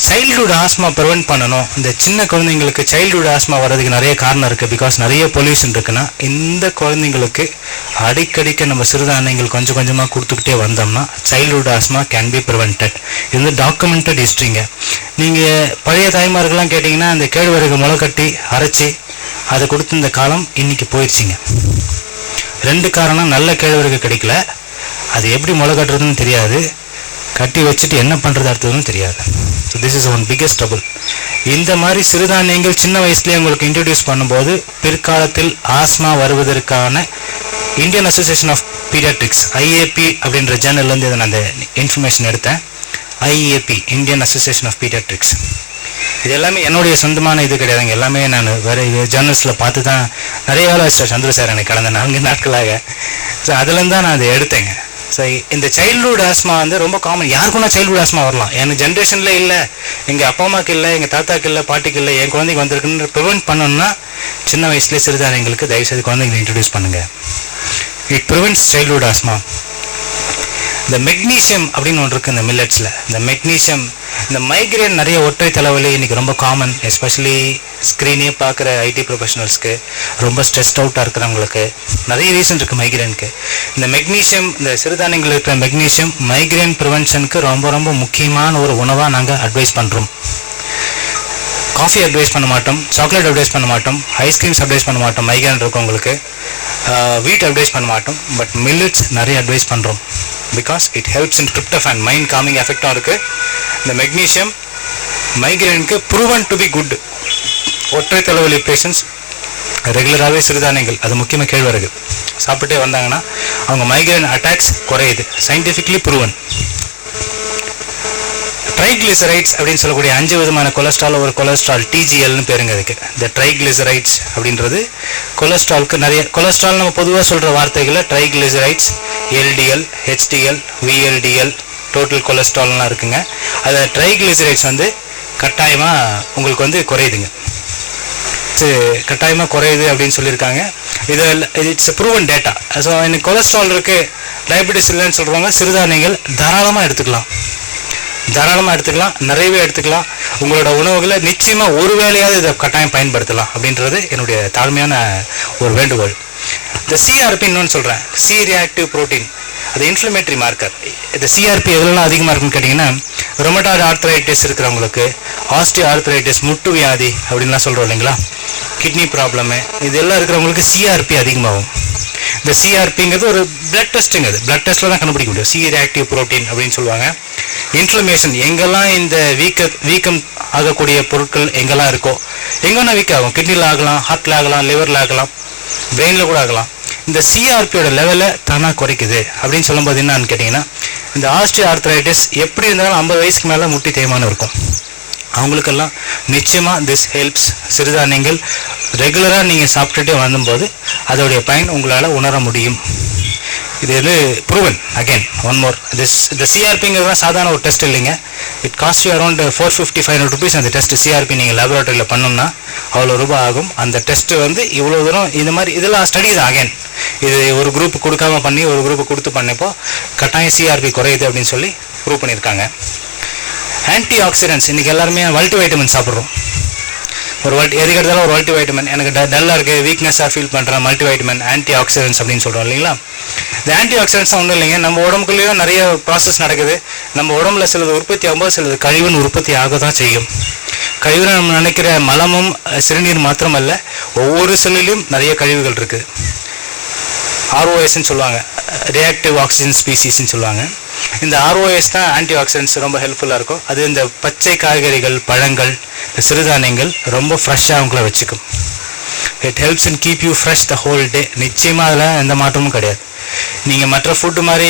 சைல்டுஹுட் ஆஸ்மா ப்ரிவென்ட் பண்ணணும். இந்த சின்ன குழந்தைங்களுக்கு சைல்டுஹுட் ஆஸ்மா வர்றதுக்கு நிறைய காரணம் இருக்குது. பிகாஸ் நிறைய பொல்யூஷன் இருக்குன்னா இந்த குழந்தைங்களுக்கு அடிக்கடிக்க நம்ம சிறுதானியங்கள் கொஞ்சம் கொஞ்சமாக கொடுத்துக்கிட்டே வந்தோம்னா childhood asthma can be prevented. இது வந்து டாக்குமெண்டட் ஹிஸ்ட்ரிங்க. நீங்கள் பழைய தாய்மார்கள்லாம் கேட்டிங்கன்னா இந்த கேழ்வரகு முளைக்கட்டி அரைச்சி அதை கொடுத்து இந்த காலம் இன்றைக்கி போயிடுச்சிங்க. 2 காரணம், நல்ல கேழ்வரகு கிடைக்கல, அது எப்படி முளை கட்டுறதுன்னு தெரியாது, கட்டி வச்சுட்டு என்ன பண்ணுறது அடுத்ததுன்னு தெரியாது. So this is one biggest trouble. இந்த மாதிரி சிறுதானியங்கள் சின்ன வயசுலேயே உங்களுக்கு இன்ட்ரடியூஸ் பண்ணும்போது பிற்காலத்தில் ஆஸ்மா வருவதற்கான Indian Association of Paediatrics IAP அப்படின்ற ஜேர்னல்லேருந்து இதை நான் அந்த இன்ஃபர்மேஷன் எடுத்தேன். IAP Indian Association of Paediatrics. இது எல்லாமே என்னுடைய சொந்தமான இது கிடையாதுங்க. எல்லாமே நான் வேறு ஜேர்னல்ஸில் பார்த்து தான் நிறைய வேலை வச்சிட்டேன் சந்திர சார் எனக்கு கடந்த 4 நாட்களாக. ஸோ அதுலேருந்து தான் நான் அதை எடுத்தேங்க. ஸோ இந்த சைல்டுஹுட் ஆஸ்மா வந்து ரொம்ப காமன். யாருக்குன்னா சைல்டுஹுட் ஆஸ்மா வரலாம். எனக்கு ஜென்ரேஷனில் இல்லை, எங்கள் அப்பா அம்மாவுக்கு இல்லை, எங்கள் தாத்தாக்கு இல்லை, பாட்டிக்கு இல்லை, என் குழந்தைக்கு வந்திருக்குன்னு ப்ரிவென்ட் பண்ணணும்னா சின்ன வயசுலேயே சிறுதானியங்களுக்கு தயவுசெய்து குழந்தைங்களை இன்ட்ரடியூஸ் பண்ணுங்கள். It prevents childhood asthma. இந்த மெக்னீஷியம் அப்படின்னு ஒன்று இருக்குது இந்த மில்லட்ஸில். இந்த மெக்னீஷியம், இந்த மைக்ரேன், நிறைய ஒற்றை தலைவலி இன்றைக்கி ரொம்ப காமன். எஸ்பெஷலி ஸ்க்ரீனே பார்க்குற IT ப்ரொஃபஷனல்ஸ்க்கு, ரொம்ப ஸ்ட்ரெஸ்ட் அவுட்டாக இருக்கிறவங்களுக்கு நிறைய ரீசன் இருக்குது மைக்ரேனுக்கு. இந்த மெக்னீஷியம், இந்த சிறுதானியங்கள் இருக்கிற மெக்னீஷியம் மைக்ரேன் ப்ரிவென்ஷனுக்கு ரொம்ப ரொம்ப முக்கியமான ஒரு உணவாக நாங்கள் அட்வைஸ் பண்ணுறோம். காஃபி அட்வைஸ் பண்ண மாட்டோம், சாக்லேட் அட்வைஸ் பண்ண மாட்டோம், ஐஸ்கிரீம்ஸ் அட்வைஸ் பண்ண மாட்டோம் மைக்ரேன் இருக்கவங்களுக்கு, வீட் அட்வைஸ் பண்ண மாட்டோம். பட் மில்லட்ஸ் நிறைய அட்வைஸ் பண்ணுறோம். Because it helps in tryptophan, mind calming எஃபெக்டும் இருக்குது. இந்த மெக்னீஷியம் மைக்ரேனுக்கு ப்ரூவன் டு பி குட். ஒற்றை தலைவலி பேஷண்ட்ஸ் ரெகுலராகவே சிறுதானியங்கள், அது முக்கியமாக கேழ்வரகு சாப்பிட்டே வந்தாங்கன்னா அவங்க மைக்ரேன் அட்டாக்ஸ் குறையுது, சயின்டிஃபிக்லி ப்ரூவன். ட்ரைக்ளிசரைட்ஸ் அப்படின்னு சொல்லக்கூடிய 5 விதமான கொலஸ்ட்ரால், ஒரு கொலஸ்ட்ரால் டிஜிஎல்னு பேருங்க அதுக்கு. இந்த ட்ரைக்ளிசரைட்ஸ் அப்படின்றது கொலஸ்ட்ராலுக்கு நிறைய, கொலஸ்ட்ரால் நம்ம பொதுவாக சொல்கிற வார்த்தைகளில் triglycerides, LDL, HDL, VLDL, total கொலஸ்ட்ரால்லாம் இருக்குங்க. அது ட்ரைக்ளிசரைட்ஸ் வந்து கட்டாயமாக உங்களுக்கு வந்து குறையுதுங்க, கட்டாயமாக குறையுது அப்படின்னு சொல்லியிருக்காங்க. இது இட்ஸ் ப்ரூவன் டேட்டா. ஸோ எனக்கு கொலஸ்ட்ரால் இருக்குது, டயபெட்டிஸ் இல்லைன்னு சொல்கிறவங்க சிறுதானியங்கள் தாராளமாக எடுத்துக்கலாம், நிறையவே எடுத்துக்கலாம். உங்களோட உணவுகளை நிச்சயமாக ஒரு வேளையாவது இதை கட்டாயம் பயன்படுத்தலாம் அப்படின்றது என்னுடைய தாழ்மையான ஒரு வேண்டுகோள். இந்த சிஆர்பின்னு சொல்கிறேன், சி ரியாக்டிவ் புரோட்டீன், அது இன்ஃப்ளமேட்டரி மார்க்கர். இந்த சிஆர்பி எதுலாம் அதிகமாக இருக்குன்னு கேட்டிங்கன்னா, ரொமட்டாய்டு ஆர்த்ரைட்டிஸ் இருக்கிறவங்களுக்கு, ஆஸ்டியோ ஆர்த்ரைட்டிஸ் முட்டு வியாதி அப்படின்லாம் சொல்கிறோம் இல்லைங்களா, கிட்னி ப்ராப்ளமு, இதெல்லாம் இருக்கிறவங்களுக்கு சிஆர்பி அதிகமாகும். இந்த சிஆர்பிங்கிறது ஒரு பிளட் டெஸ்ட்டுங்க, அது பிளட் டெஸ்ட்டில் தான் கண்டுபிடிக்க முடியும். சி ரியாக்டிவ் புரோட்டீன் அப்படின்னு சொல்லுவாங்க. இன்ஃப்ளமேஷன், எங்கெல்லாம் இந்த வீக்கம் ஆகக்கூடிய பொருட்கள் எங்கெல்லாம் இருக்கோ, எங்கன்னா வீக் ஆகும், கிட்னியில் ஆகலாம், ஹார்ட்டில் ஆகலாம், லிவரில் ஆகலாம், பிரெயினில் கூட ஆகலாம். இந்த சிஆர்பியோட லெவலை தானாக குறைக்குது அப்படின்னு சொல்லும்போது என்னன்னு கேட்டிங்கன்னா, இந்த ஆஸ்டியோ ஆர்த்ரைட்டிஸ் எப்படி இருந்தாலும் 50 வயசுக்கு மேலே முட்டி தேய்மானம் இருக்கும், அவங்களுக்கெல்லாம் நிச்சயமாக திஸ் ஹெல்ப்ஸ். சிறுதானியங்கள் ரெகுலராக நீங்கள் சாப்பிட்டுட்டே வரும்போது அதோடைய பயன் உங்களால் உணர முடியும். இது வந்து ப்ரூவன். அகெயின் ஒன் மோர், இந்த சிஆர்பிங்கிறதுலாம் சாதாரண ஒரு டெஸ்ட் இல்லைங்க. It cost you around 450-500 rupees. அந்த டெஸ்ட் சிஆர்பி நீங்கள் லேபரேட்டரியில் பண்ணோம்னா அவ்வளோ ரூபாய் ஆகும். அந்த டெஸ்ட்டு வந்து இவ்வளோ தூரம் இந்த மாதிரி இதெல்லாம் ஸ்டடி தான். அகெயின் இது ஒரு குரூப் கொடுக்காம பண்ணி ஒரு குரூப் கொடுத்து பண்ணப்போ கட்டாயம் சிஆர்பி குறையுது அப்படின்னு சொல்லி ப்ரூவ் பண்ணியிருக்காங்க. ஆன்டி ஆக்சிடென்ட்ஸ், இன்றைக்கி எல்லாருமே மல்டி வைட்டமின் சாப்பிட்றோம். ஒரு எதுக்கு எடுத்தாலும் ஒரு மல்டி வைட்டமின், எனக்கு டல்லாக இருக்குது, வீக்னஸாக ஃபீல் பண்ணுறேன், மல்டி வைட்டமின், ஆன்டி ஆக்சிடென்ட்ஸ் அப்படின்னு சொல்கிறோம் இல்லைங்களா. இந்த ஆன்டி ஆக்சிடென்ட்ஸ் ஒன்றும் இல்லைங்க, நம்ம உடம்புக்குள்ளேயும் நிறைய ப்ராசஸ் நடக்குது. நம்ம உடம்புல சிலது உற்பத்தி ஆகும்போது சிலது கழிவுன்னு உற்பத்தி ஆக தான் செய்யும். கழிவுன்னு நம்ம நினைக்கிற மலமும் சிறுநீர் மாத்திரமல்ல, ஒவ்வொரு செல்லிலும் நிறைய கழிவுகள் இருக்குது. ஆர்ஓஎஸ்ன்னு சொல்லுவாங்க, ரியாக்டிவ் ஆக்சிஜன் ஸ்பீசிஸ்ன்னு சொல்லுவாங்க. இந்த ஆர்ஓஎஸ் தான் ஆன்டி ஆக்சிடென்ட்ஸ் ரொம்ப ஹெல்ப்ஃபுல்லாக இருக்கும். அது இந்த பச்சை காய்கறிகள், பழங்கள், சிறுதானியங்கள் ரொம்ப ஃப்ரெஷ்ஷாக அவங்கள வச்சுக்கும். It helps in keep you fresh the whole day. நிச்சயமாக அதில் எந்த மாற்றமும் கிடையாது. நீங்கள் மற்ற ஃபுட்டு மாதிரி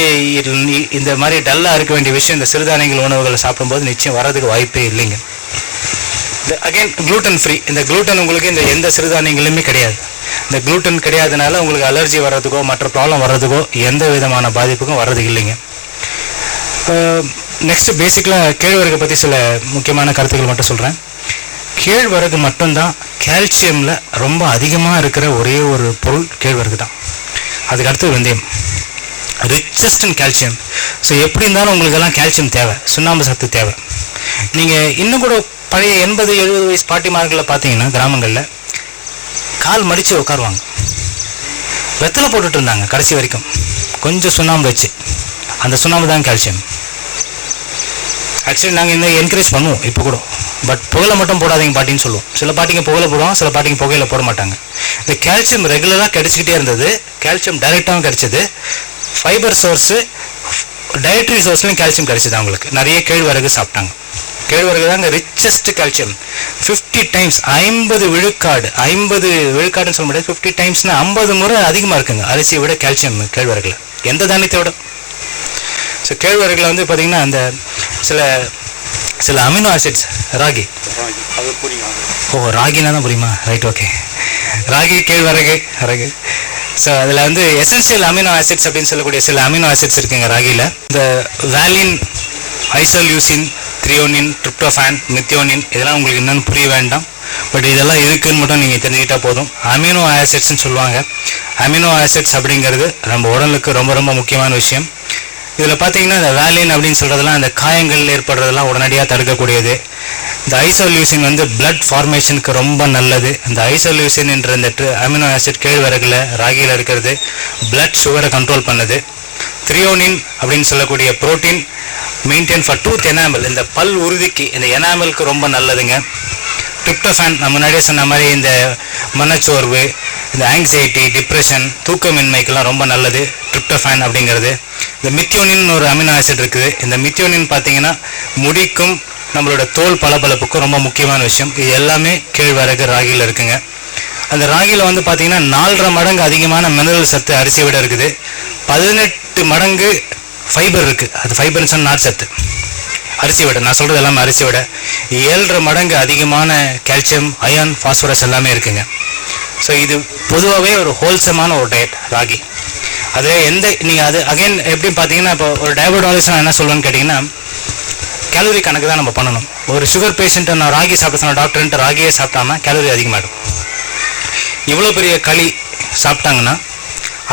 இந்த மாதிரி டல்லாக இருக்க வேண்டிய விஷயம் இந்த சிறுதானியங்கள் உணவுகளை சாப்பிடும்போது நிச்சயம் வர்றதுக்கு வாய்ப்பே இல்லைங்க. Again gluten free. இந்த க்ளூட்டன் உங்களுக்கு இந்த எந்த சிறுதானியங்களுமே கிடையாது. இந்த க்ளூட்டன் கிடையாதனால உங்களுக்கு அலர்ஜி வர்றதுக்கோ மற்ற ப்ராப்ளம் வர்றதுக்கோ எந்த விதமான பாதிப்புக்கும் வர்றதுக்கு இல்லைங்க. நெக்ஸ்ட் பேசிக்கலாக கேழ்வரகை பற்றி சில முக்கியமான கருத்துக்கள் மட்டும் சொல்கிறேன். கேழ்வரகு மட்டும்தான் கால்சியமில் ரொம்ப அதிகமாக இருக்கிற ஒரே ஒரு பொருள் கேழ்வரகு தான். அதுக்கு அடுத்து வெந்தயம், ரிச்சஸ்ட் இன் கால்சியம். ஸோ எப்படி இருந்தாலும் உங்களுக்கெல்லாம் கால்சியம் தேவை, சுண்ணாம்பு சத்து தேவை. நீங்கள் இன்னும் கூட பழைய 80-70 வயசு பாட்டிமார்களில் பார்த்தீங்கன்னா கிராமங்களில் கால் மடித்து உட்காருவாங்க, வெத்தலை போட்டுட்டு இருந்தாங்க கடைசி வரைக்கும், கொஞ்சம் சுண்ணாம்பு வச்சு. அந்த சுண்ணாம்பு தான் கால்சியம். ஆக்சுவலி நாங்கள் இந்த என்கரேஜ் பண்ணுவோம் இப்போ கூட, பட் புகையில மட்டும் போடாதீங்க பாட்டின்னு சொல்லுவோம். சில பாட்டிங்க புகையில போடுவோம், சில பாட்டிங்க புகையில போட மாட்டாங்க. இந்த கால்சியம் ரெகுலராக கிடைச்சிக்கிட்டே இருந்தது, கால்சியம் டைரெக்டாகவும் கிடைச்சது, ஃபைபர் சோர்ஸு, டயட்ரி சோர்ஸ்லையும் கால்சியம் கிடைச்சிது அவங்களுக்கு. நிறைய கேழ்வரகு சாப்பிட்டாங்க. கேழ்வரகு தாங்க ரிச்சஸ்ட் கால்சியம். 50 டைம்ஸ், 50 விழுக்காடு, 50 விழுக்காடுன்னு சொல்ல முடியாது, 50 டைம்ஸ்னா 50 முறை அதிகமாக இருக்குங்க அரிசியை விட கால்சியம் கேழ்வரகுல, எந்த தானியத்தை விட. ஸோ கேழ்வரகுல வந்து பார்த்தீங்கன்னா அந்த சில அமினோ ஆசிட்ஸ், ராகி, ராகினா தான் புரியுமா? Right, okay. ராகி, கேழ்வரகு, ரகு. ஸோ அதில் வந்து எசென்சியல் அமினோ ஆசிட்ஸ் அப்படின்னு சொல்லக்கூடிய சில அமினோ ஆசிட்ஸ் இருக்குங்க ராகியில். இந்த வேலின், ஐசோல்யூசின், த்ரியோனின், ட்ரிப்டோஃபான், மித்தியோனின், இதெல்லாம் உங்களுக்கு என்னென்னு புரிய வேண்டாம். பட் இதெல்லாம் இருக்குதுன்னு மட்டும் நீங்கள் தெரிஞ்சுக்கிட்டால் போதும். அமினோ ஆசிட்ஸ்ன்னு சொல்லுவாங்க. அமினோ ஆசிட்ஸ் அப்படிங்கிறது நம்ம உடலுக்கு ரொம்ப ரொம்ப முக்கியமான விஷயம். இதில் பார்த்தீங்கன்னா இந்த வேலின் அப்படின்னு சொல்கிறதெல்லாம் இந்த காயங்கள் ஏற்படுறதெல்லாம் உடனடியாக தடுக்கக்கூடியது. இந்த ஐசோல்யூசின் வந்து பிளட் ஃபார்மேஷனுக்கு ரொம்ப நல்லது. இந்த ஐசோல்யூசின் என்ற இந்த அமினோ ஆசிட் கேழ்வரகுல, ராகியில் இருக்கிறது பிளட் சுகரை கண்ட்ரோல் பண்ணுது. த்ரியோனின் அப்படின்னு சொல்லக்கூடிய protein maintain for tooth enamel, இந்த பல் உறுதிக்கு, இந்த எனாமலுக்கு ரொம்ப நல்லதுங்க. ட்ரிப்டோஃபான் நம்ம முன்னாடியே சொன்ன மாதிரி இந்த மனச்சோர்வு, இந்த ஆங்ஸைட்டி, டிப்ரெஷன், தூக்கமின்மைக்கெல்லாம் ரொம்ப நல்லது ட்ரிப்டோஃபான் அப்படிங்கிறது. இந்த மித்தியோனின் ஒரு அமினோ ஆசிட் இருக்குது. இந்த மித்தியோனின் பார்த்தீங்கன்னா முடிக்கும் நம்மளோட தோல் பளபளப்புக்கும் ரொம்ப முக்கியமான விஷயம். இது எல்லாமே கேழ்வரகு, ராகியில் இருக்குங்க. அந்த ராகியில் வந்து பார்த்தீங்கன்னா 4.5 மடங்கு அதிகமான மினரல் சத்து அரிசியை விட இருக்குது. 18 மடங்கு ஃபைபர் இருக்குது. அது ஃபைபர்னு சொன்னால் நார் சத்து அரிசியை விட, நான் சொல்கிறது எல்லாமே அரிசியை விட 7.5 மடங்கு அதிகமான கால்சியம், அயன், ஃபாஸ்பரஸ் எல்லாமே இருக்குங்க. ஸோ இது பொதுவாகவே ஒரு ஹோல்சமான ஒரு டயட் ராகி. அது நீங்கள் அது அகைன் எப்படி பார்த்தீங்கன்னா, இப்போ ஒரு டயபெட்டாலஜிஸ்ட் நான் என்ன சொல்லுவேன்னு கேட்டிங்கன்னா, கேலரி கணக்கு தான் நம்ம பண்ணணும். ஒரு சுகர் பேஷண்ட்டை நான் ராகி சாப்பிட சொன்ன டாக்டர்ன்ட்டு ராகியே சாப்பிட்டாங்கன்னா கேலரி அதிகமாகிடும். இவ்வளோ பெரிய களி சாப்பிட்டாங்கன்னா,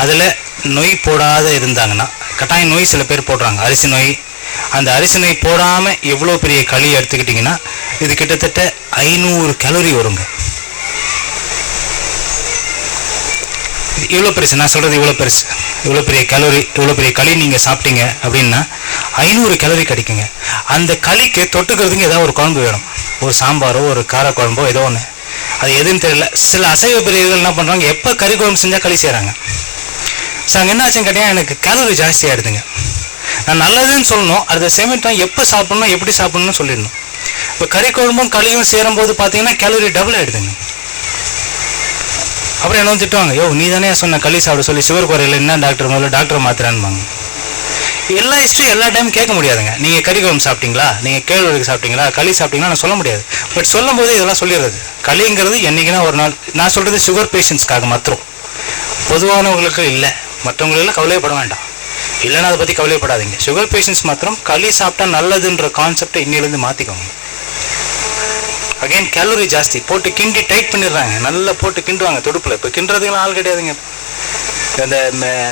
அதில் நொய் போடாத இருந்தாங்கன்னா, கட்டாயம் நொய் சில பேர் போடுறாங்க, அரிசி நொய். அந்த அரிசி நொய் போடாமல் எவ்வளோ பெரிய களி எடுத்துக்கிட்டிங்கன்னா இது கிட்டத்தட்ட 500 கேலரி வருங்க. இவ்வளோ பெருசு, நான் சொல்கிறது இவ்வளோ பெருசு, இவ்வளோ பெரிய கேலரி, இவ்வளோ பெரிய களி நீங்கள் சாப்பிட்டீங்க அப்படின்னா 500 கேலரி கிடைக்குங்க. அந்த களிக்கு தொட்டுக்கிறதுக்கு ஏதாவது ஒரு குழம்பு வேணும், ஒரு சாம்பாரோ ஒரு கார குழம்போ ஏதோ ஒன்று. அது எதுன்னு தெரியல. சில அசைவ பிரியர்கள் என்ன பண்ணுறாங்க, எப்போ கறி குழம்பு செஞ்சால் களி செய்கிறாங்க. ஸோ அங்கே என்ன ஆச்சுன்னு கேட்டீங்கன்னா, எனக்கு கேலரி ஜாஸ்தி ஆகிடுதுங்க. நான் நல்லதுன்னு சொல்லணும், அதை சேம் டைம் எப்போ சாப்பிட்ணும் எப்படி சாப்பிட்ணுன்னு சொல்லிடணும். இப்போ கறி குழம்பும் களியும் சேரும்போது பார்த்தீங்கன்னா கேலரி டபுள் ஆகிடுதுங்க. அப்புறம் என்ன திட்டுவாங்க, யோ நீ தானே சொன்ன களி சாப்பிட சொல்லி, சுகர் குறையில என்ன டாக்டர் முதல்ல டாக்டரை மாத்திரான்பாங்க. எல்லா ஹிஸ்ட்ரி எல்லா டைம் கேட்க முடியாதுங்க. நீங்கள் கறி குழம்பு சாப்பிட்டீங்களா, நீங்கள் கேழ்வரகு சாப்பிட்டீங்களா, களி சாப்பிட்டீங்களா நான் சொல்ல முடியாது. பட் சொல்லும் போது இதெல்லாம் சொல்லிடுறது. களிங்கிறது என்றைக்குன்னா ஒரு நாள். நான் சொல்கிறது சுகர் பேஷண்ட்ஸ்க்காக மாத்திரம், பொதுவானவங்களுக்கு இல்லை. மற்றவங்களெல்லாம் கவலையப்பட வேண்டாம், இல்லைன்னா அதை பற்றி கவலைப்படாதீங்க. சுகர் பேஷண்ட்ஸ் மாத்திரம் களி சாப்பிட்டா நல்லதுன்ற கான்செப்டை இன்னிலேருந்து மாற்றிக்கோங்க. அகைன் கேலரி ஜாஸ்தி, போட்டு கிண்டி டைட் பண்ணிடுறாங்க, நல்லா போட்டு கிண்டுவாங்க தொடுப்பில். இப்போ கிண்டுறதுக்கெல்லாம் ஆள் கிடையாதுங்க.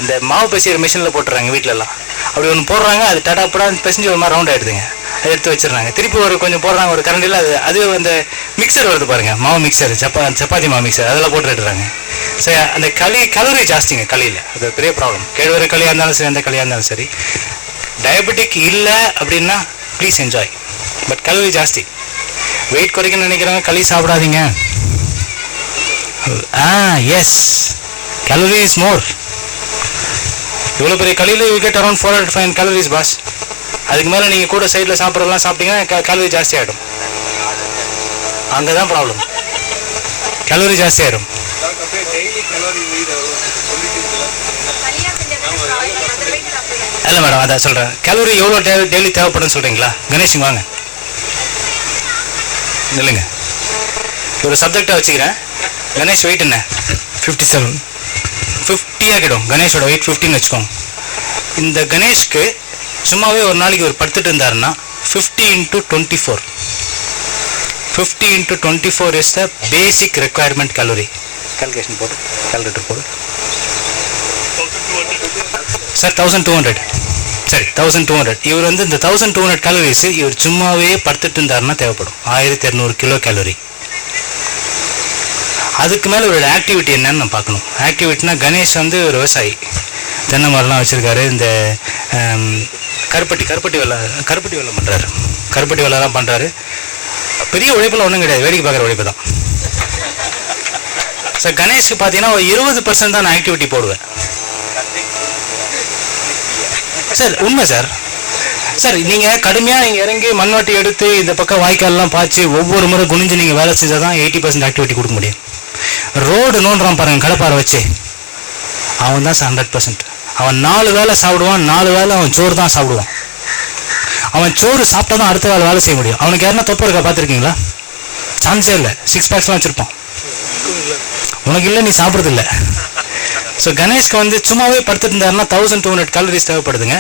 இந்த மாவு பசிக்கிற மிஷினில் போட்டுறாங்க வீட்டிலலாம். அப்படி ஒன்று போடுறாங்க, அது டடாப்படா பிசைஞ்சு ஒரு மாதிரி ரவுண்ட் ஆகிடுதுங்க. அதை எடுத்து வச்சிடுறாங்க. திருப்பி ஒரு கொஞ்சம் போடுறாங்க ஒரு கரண்டில். அது அந்த மிக்சர் வருது பாருங்கள், மாவு மிக்சர், சப்பாத்தி மாவு மிக்சர், அதெல்லாம் போட்டுடுறாங்க. ஸோ அந்த கலோரி ஜாஸ்திங்க களியில். அது பெரிய ப்ராப்ளம். கேழ்வரகு களியாக இருந்தாலும் சரி, எந்த களியாக இருந்தாலும் சரி. டயபெட்டிக் இல்லை அப்படின்னா ப்ளீஸ் என்ஜாய், பட் கலோரி ஜாஸ்தி. வெயிட் குறைக்கணும்னு நினைக்கிறாங்க, களி சாப்பிடாதீங்க. Yes, calorie is more. இவ்வளோ பெரிய களியில் you get around 405 calories boss. அதுக்கு மேலே நீங்கள் கூட சைடில் சாப்பிட்றதெல்லாம் சாப்பிட்டீங்கன்னா கேலரி ஜாஸ்தி ஆகிடும். அங்கே தான் ப்ராப்ளம், கேலரி ஜாஸ்தி ஆகிடும். இல்லை மேடம், அதான் சொல்கிறேன். கேலரி எவ்வளோ டெய்லி தேவைப்படுன்னு சொல்கிறீங்களா? கணேஷ் வாங்க, இல்லைங்க, ஒரு சப்ஜெக்டாக வச்சுக்கிறேன். கணேஷ் வெயிட் என்ன? 57. 50 ஆகிடும். கணேஷோட வெயிட் 50ன்னு வச்சுக்கோங்க. இந்த கணேஷ்க்கு சும்மாவே ஒரு நாளைக்கு ஒரு படுத்துட்டு இருந்தாருன்னா 50 × 24. 50 × 24 is the basic requirement calorie. Calculation போடு, கால்குலேட்டர் போடு சார். 1200, சரி 1200. இவர் வந்து இந்த 1200 கேலரிஸ் இவர் சும்மாவே படுத்துட்டு இருந்தாருன்னா தேவைப்படும் 1200 கிலோ கேலரி. அதுக்கு மேலே ஒரு ஆக்டிவிட்டி என்னன்னு நான் பார்க்கணும். ஆக்டிவிட்டினா, கணேஷ் வந்து ஒரு விவசாயி, தென்னை மரம்லாம் வச்சுருக்காரு. இந்த கருப்பட்டி வெள்ளம் பண்ணுறாரு. கருப்பட்டி வெள்ளம்லாம் பண்ணுறாரு. பெரிய உழைப்பில் ஒன்றும் கிடையாது, வேடிக்கை பார்க்குற உழைப்பு தான். சார் கணேஷ்க்கு பார்த்தீங்கன்னா ஒரு 20% தான் நான் ஆக்டிவிட்டி போடுவேன் சார். உண்மை சார். சார் நீங்கள் கடுமையாக நீங்கள் இறங்கி மண்வட்டி எடுத்து இந்த பக்கம் வாய்க்கால்லாம் பாய்ச்சி ஒவ்வொரு முறை குனிஞ்சு நீங்கள் வேலை செஞ்சால் தான் 80% ஆக்டிவிட்டி கொடுக்க முடியும். ரோடு நோண்டுறான் பாருங்கள் கடப்பாரை வச்சு, அவன் தான் சார் 100%. அவன் 4 வேளை சாப்பிடுவான், 4 வேளை அவன் சோறு தான் சாப்பிடுவான். அவன் சோறு சாப்பிட்டா தான் அடுத்த வேலை செய்ய முடியும். அவனுக்கு யாருன்னா தொப்பை இருக்கா பார்த்துருக்கீங்களா? சான்ஸே இல்லை. 6 பேக்ஸ்லாம் வச்சுருப்பான். உனக்கு இல்லை, நீ சாப்பிட்றதில்ல. ஸோ கணேஷ்க்கு வந்து சும்மாவே படுத்துட்டு இருந்தாருன்னா 1200 கேலரிஸ் தேவைப்படுதுங்க.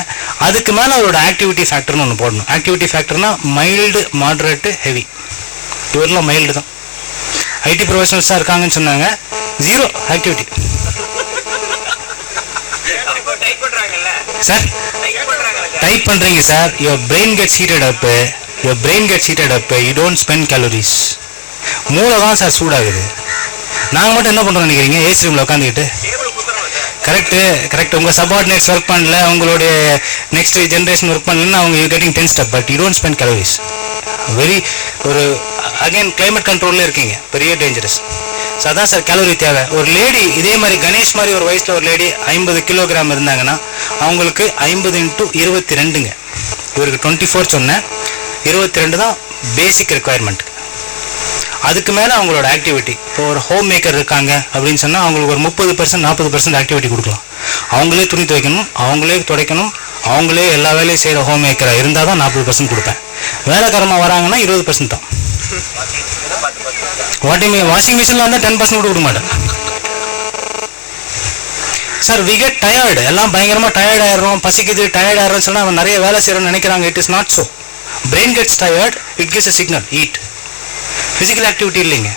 அதுக்கு மேலே அவரோட ஆக்டிவிட்டி ஃபேக்டர்னு ஒன்று போடணும். ஆக்டிவிட்டி ஃபேக்டர்னா மைல்டு, மாட்ரேட்டு, ஹெவி. இவரெல்லாம் மைல்டு தான். ஐடி ப்ரொஃபஷனல்ஸாக இருக்காங்கன்னு சொன்னாங்க, 0 ஆக்டிவிட்டி. சார் டைப் பண்ணுறீங்க sir, your brain gets heated up, you don't spend calories. மூளை தான் சார் சூடாகுது. நாங்கள் மட்டும் என்ன பண்ணுறோம் நினைக்கிறீங்க? ஏசி ரூமில் உட்காந்துக்கிட்டு. கரெக்ட். உங்கள் சபார்டினேட்ஸ் ஒர்க் பண்ணல, உங்களுடைய நெக்ஸ்ட் ஜென்ரேஷன் ஒர்க் பண்ணலன்னா அவங்க you getting tensed up, but you don't spend calories. Very ஒரு அகைன் கிளைமேட் கண்ட்ரோலில் இருக்கீங்க, பெரிய டேஞ்சரஸ். ஸோ அதான் சார் கேலரி தேவை. ஒரு லேடி இதே மாதிரி கணேஷ் மாதிரி ஒரு வயசில் ஒரு லேடி 50 கிலோகிராம் இருந்தாங்கன்னா அவங்களுக்கு 50 × 22ங்க. இவருக்கு 24 சொன்னேன், 22 தான் பேசிக் ரெக்குவயர்மெண்ட். அதுக்கு மேலே அவங்களோட ஆக்டிவிட்டி. இப்போ ஒரு ஹோம் மேக்கர் இருக்காங்க அப்படின்னு சொன்னால் அவங்களுக்கு ஒரு 30% 40% ஆக்டிவிட்டி கொடுக்கலாம். அவங்களே துணி துவைக்கணும், அவங்களே துடைக்கணும், அவங்களே எல்லா வேலையும் செய்கிற ஹோம் மேக்கராக இருந்தால் தான் 40% கொடுப்பேன். வேலைக்காரமாக வராங்கன்னா 20% தான். வாஷிங் மிஷினில் வந்து 10% கூட கொடுக்க மாட்டேன். சார் வி கெட் டயர்டு, எல்லாம் பயங்கரமாக டயர்ட் ஆயிடுறோம், பசிக்குது டயர்ட் ஆயிடுறோம்னு சொன்னால் அவன் நிறைய வேலை செய்கிறோன்னு நினைக்கிறாங்க. It is not so. Brain gets tired, it gives a signal eat. Physical activity இல்லைங்க.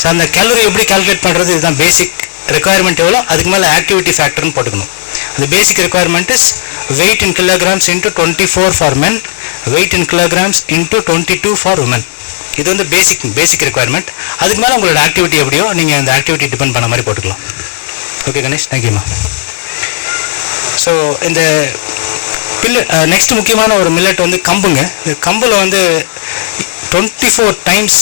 ஸோ அந்த கேலரி எப்படி கால்குலேட் பண்ணுறது, இதுதான் பேசிக் ரெக்குயர்மெண்ட். எவ்வளோ அதுக்கு மேலே ஆக்டிவிட்டி ஃபேக்டர்னு போட்டுக்கணும். அந்த basic requirement is weight in kilograms into 24 for men, weight in kilograms into 22 for women. இது வந்து பேசிக் ரெக்குயர்மெண்ட். அதுக்கு மேலே உங்களோட ஆக்டிவிட்டி எப்படியோ நீங்கள் அந்த ஆக்டிவிட்டி டிபெண்ட் பண்ண மாதிரி போட்டுக்கலாம். ஓகே கணேஷ், தேங்க்யூம்மா. ஸோ இந்த நெக்ஸ்ட் முக்கியமான ஒரு மில்லட் வந்து கம்புங்க. இந்த கம்பில் வந்து 24 டைம்ஸ்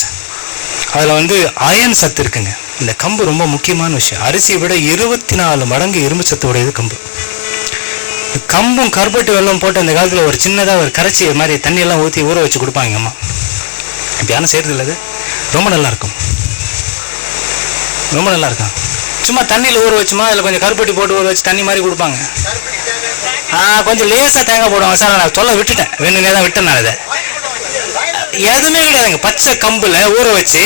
அதில் வந்து அயன் சத்து இருக்குங்க. இந்த கம்பு ரொம்ப முக்கியமான விஷயம். அரிசியை விட 24 மடங்கு இரும்பு சத்து உடையது கம்பு. கம்பும் கருப்பட்டி வெல்லம் போட்டு அந்த காலத்தில் ஒரு சின்னதாக ஒரு கரைச்சி மாதிரி தண்ணியெல்லாம் ஊற்றி ஊற வச்சு கொடுப்பாங்க அம்மா. இப்போ யாரும் செய்கிறது இல்லை. அது ரொம்ப நல்லாயிருக்கும், ரொம்ப நல்லாயிருக்கும். சும்மா தண்ணியில் ஊற வச்சுமா அதில் கொஞ்சம் கருப்பட்டி போட்டு ஊற வச்சு தண்ணி மாதிரி கொடுப்பாங்க. கொஞ்சம் லேசாக தேங்காய் போடுவாங்க சார். நான் சொல்ல விட்டுட்டேன், வேணுனே தான் விட்டேன் நான். அதை எதுவுமே கிடையாதுங்க. பச்சை கம்பில் ஊற வச்சு